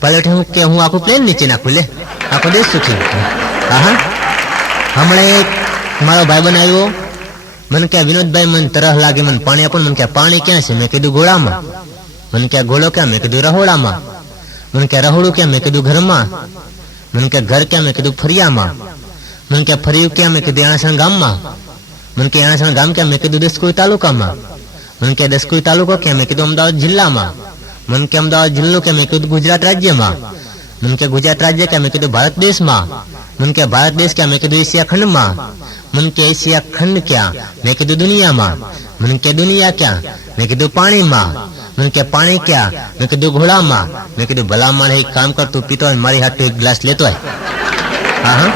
પાયલોટ હું કે હું આખું પ્લેન નીચે નાખું, લે આખો દેશ સુખી. હા હમણાં એક મારો ભાઈબંધ આવ્યો, મને કે વિનોદભાઈ મને તરસ લાગે, મને પાણી આપો. મને કે પાણી ક્યાં છે? મેં કીધું ગોળામાં. મને કે ગોળો ક્યાં? મેં કીધું રહોડામાં. મને કે રહોડું ક્યાં? મેં કીધું ઘરમાં. મને કે ઘર ક્યાં? મેં કીધું ફરિયામાં. મને કે ફરિયું ક્યાં? મેં કીધું એણાસણ ગામમાં. મને કે એણાસણ ગામ ક્યાં? મેં કીધું દસકુઈ તાલુકામાં. મને કે દસકુઈ તાલુકો ક્યાં? મેં કીધું અમદાવાદ જિલ્લામાં. મને કે અમદાવાદ જિલ્લો ક્યાં? મેં કીધું ગુજરાત રાજ્યમાં. મને કે ગુજરાત રાજ્ય ક્યાં? મેં કીધું ભારત દેશમાં. મને કે ભારત દેશ ક્યાં? મેં કીધું એશિયા ખંડમાં. મને કે એશિયા ખંડ ક્યાં? મેં કીધું દુનિયામાં. મને કે દુનિયા ક્યાં? મેં કીધું પાણીમાં. મને કે પાણી ક્યાં? મેં કીધું ઘોડામાં. મેં કીધું ભલામણ એક કામ કર, તું પીતો હોય મારી હાથ એક ગ્લાસ લેતો હોય. હા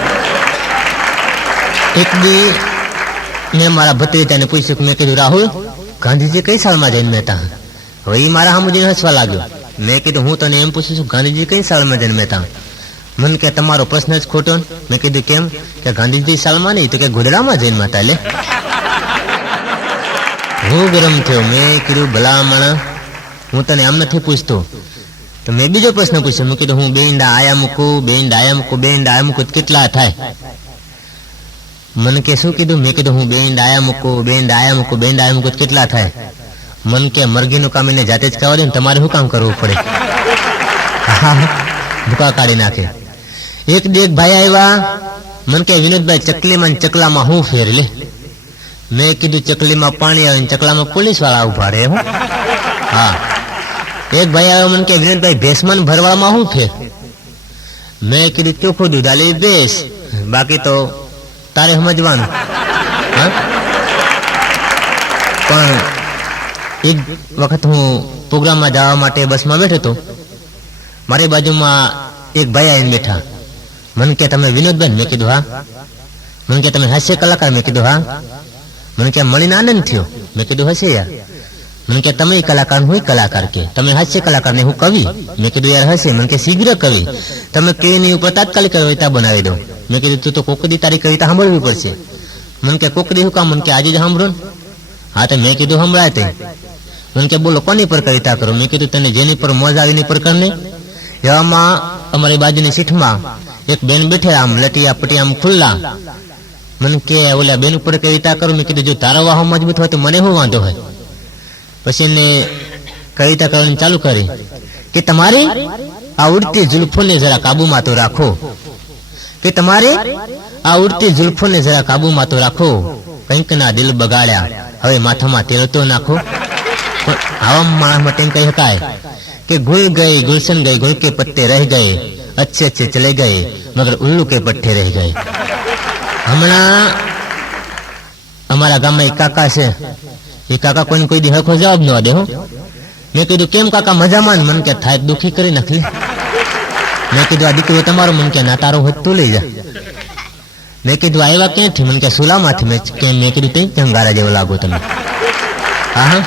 એક દી મેં મારા ભત્રીજાને પૂછ્યું કે મેં કીધું રાહુલ, ગાંધીજી કઈ સાલમાં જન્મ્યા હતા? હવે એ મારા સામુજીને હસવા લાગ્યો. મેં કીધું હું તને એમ પૂછું છું ગાંધીજી કઈ સાલમાં જન્મ્યા હતા? મને કે તમારો પ્રશ્ન જ ખોટો. મેં કીધું કેમ? કે ગાંધીજી સાલમાં નહીં, તો કે ગોધરામાં જન્મ્યા હતા. લે હું ગરમ થયો. મેં કીધું ભલા માણસ, હું તને આમ નથી પૂછતો. તો મેં બીજો પ્રશ્ન પૂછ્યો. મેં કીધું હું 2 ઈંડા આયા મૂકું, 2 ઈંડા આયા મૂકું, 2 ઈંડા આયા મૂકું કેટલા થાય? મને કે શું કીધું? મેં કીધું હું 2 ઈંડા આયા મૂકું, 2 ઈંડા આયા મૂકું, 2 ઈંડા આયા મૂકું કેટલા થાય? મન કે મરઘીનું કામ એને જાતે જ કરવા દે ને, તમારે શું કામ કરવું પડે? ભૂકા કાઢી નાખે. એક દી એક ભાઈ આવ્યા, મને કે વિનોદભાઈ ચકલીમાં ચકલામાં હું ફેર? લે મેં કીધું ચકલીમાં પાણી આવે, ચકલામાં પોલીસ વાળા ઉભા રહે. હા એક ભાઈ આવ્યો, મને કે વિનોદભાઈ ભેંસમાં ભરવામાં શું ફેર? મેં કીધું ચોખ્ખું દૂધ આલે ભેંસ, બાકી તો તારે સમજવાનું. પણ એક વખત હું પ્રોગ્રામમાં જવા માટે બસમાં બેઠો હતો. મારી બાજુમાં એક ભાઈ આવીને બેઠા. મને કે તમે વિનોદભાઈ? મેં કીધું હા. મને કે તમે હાસ્ય કલાકાર? મેં કીધું હા. મને કે મળીને આનંદ થયો. મેં કીધું હશે યાર. મને કે તમે કલાકાર, હું કલાકાર. કે તમે હાસ્ય કલાકાર ને હું કવિ? મેં કીધું યાર હશે. મને કે શીઘ્ર કવિ, તમે કવિની ઉપર તાત્કાલિક કવિતા બનાવી દો. મેં કીધું તું તો કોકદી તારી કવિતા સાંભળવી પડશે. મને કે કોકદી શું કામ? મને કે આજે જ સાંભળો. હા તો મેં કીધું સંભળાય તે. મને કે બોલો કોની પર કવિતા કરો? મેં કીધું તને જેની પર મોજ આવીની પર કર નહીં. એવામાં અમારી બાજુની સીટમાં એક બેન બેઠે, આમ લટિયા પટિયા આમ ખુલ્લા. મને કે ઓલા બેન ઉપર કવિતા કરું. મેં કીધું જો તારો વાહો મજબૂત હોય તો મને શું વાંધો હોય? પછી એને કવિતા કરવાની ચાલુ કરી. કે તમારી આ ઉડતી જુલ્ફોને જરા કાબુમાં તો રાખો, કે તમારે આ ઉડતી જુલ્ફોને જરા કાબુમાં તો રાખો, કંઈક ના દિલ બગાડ્યા હવે માથામાં તેલ તો નાખો. પણ આવા માણસ માટે કહી શકાય કે ગુલ ગઈ ગુલશન ગઈ, ગુલ કે પત્તે રહી ગए, अच्छे अच्छे चले गए मगर उल्लू के पट्टे रह गए. હમણાં અમારા ગામમાં એક કાકા છે, એ કાકા કોઈને કોઈ દી હરખો જવાબ ન દે. મેં કીધું કેમ કાકા મજામાં? મન કે થાય દુખી કરી નાખી. મેં કીધું આ દીકરો તમારો? મન કે ના તારો હોત તું લઈ જા. મેં કીધું આવ્યા ક્યાંથી? મને કે સુલામાંથી. મેં કીધું તે જંગારા જેવો લાગો તમે. હા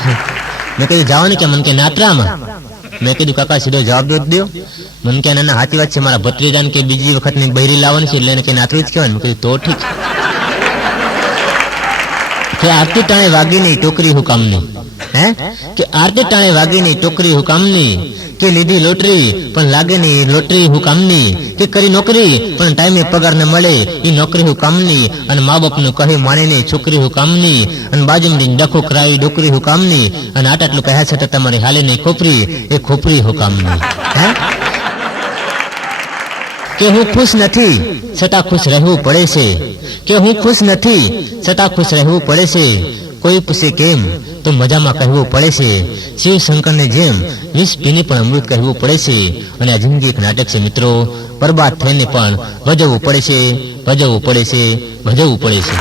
મેં કીધું જાઓ ને કે મન કે નાત્રામાં. મેં કીધું કાકા સીધો જવાબ દો દો. મન કે ના સાચી વાત છે, મારા ભત્રીજાને કે બીજી વખત ની બહેરી લાવવાની છે એટલે એને કે નાતરું જ કહેવાય. મેં કીધું તો ઠીક. કે આરતી ટાણે વાગીની ટોકરી હુકામની, હે કે આરતી ટાણે વાગીની ટોકરી હુકામની, કે લીધી લોટરી પણ લાગે નહીં લોટરી હુકામની, કે કરી નોકરી પણ ટાઈમે પગાર ન મળે એ નોકરી હુકામની, અને મા બાપનું કહે માને નહીં છોકરી હુકામની, અને બાજુમાં ડખો કરાવી ડોકરી હુકામની, અને આટલું કહ્યા છતાં તમારી હાલે નહીં ખોપરી એ ખોપરી હુકામની. હે કે હું ખુશ નથી છતાં ખુશ રહેવું પડે છે, કે હું ખુશ નથી છતાં ખુશ રહેવું પડે છે, કોઈ પૂછે કેમ તો મજામાં કહેવું પડે છે, શિવ શંકરને જેમ વિષ પીને પણ અમૃત કહેવું પડે છે. અને આ જિંદગી એક નાટક છે મિત્રો, બરબાદ થઈને પણ ભજવવું પડે છે, ભજવવું પડે છે, ભજવવું પડે છે.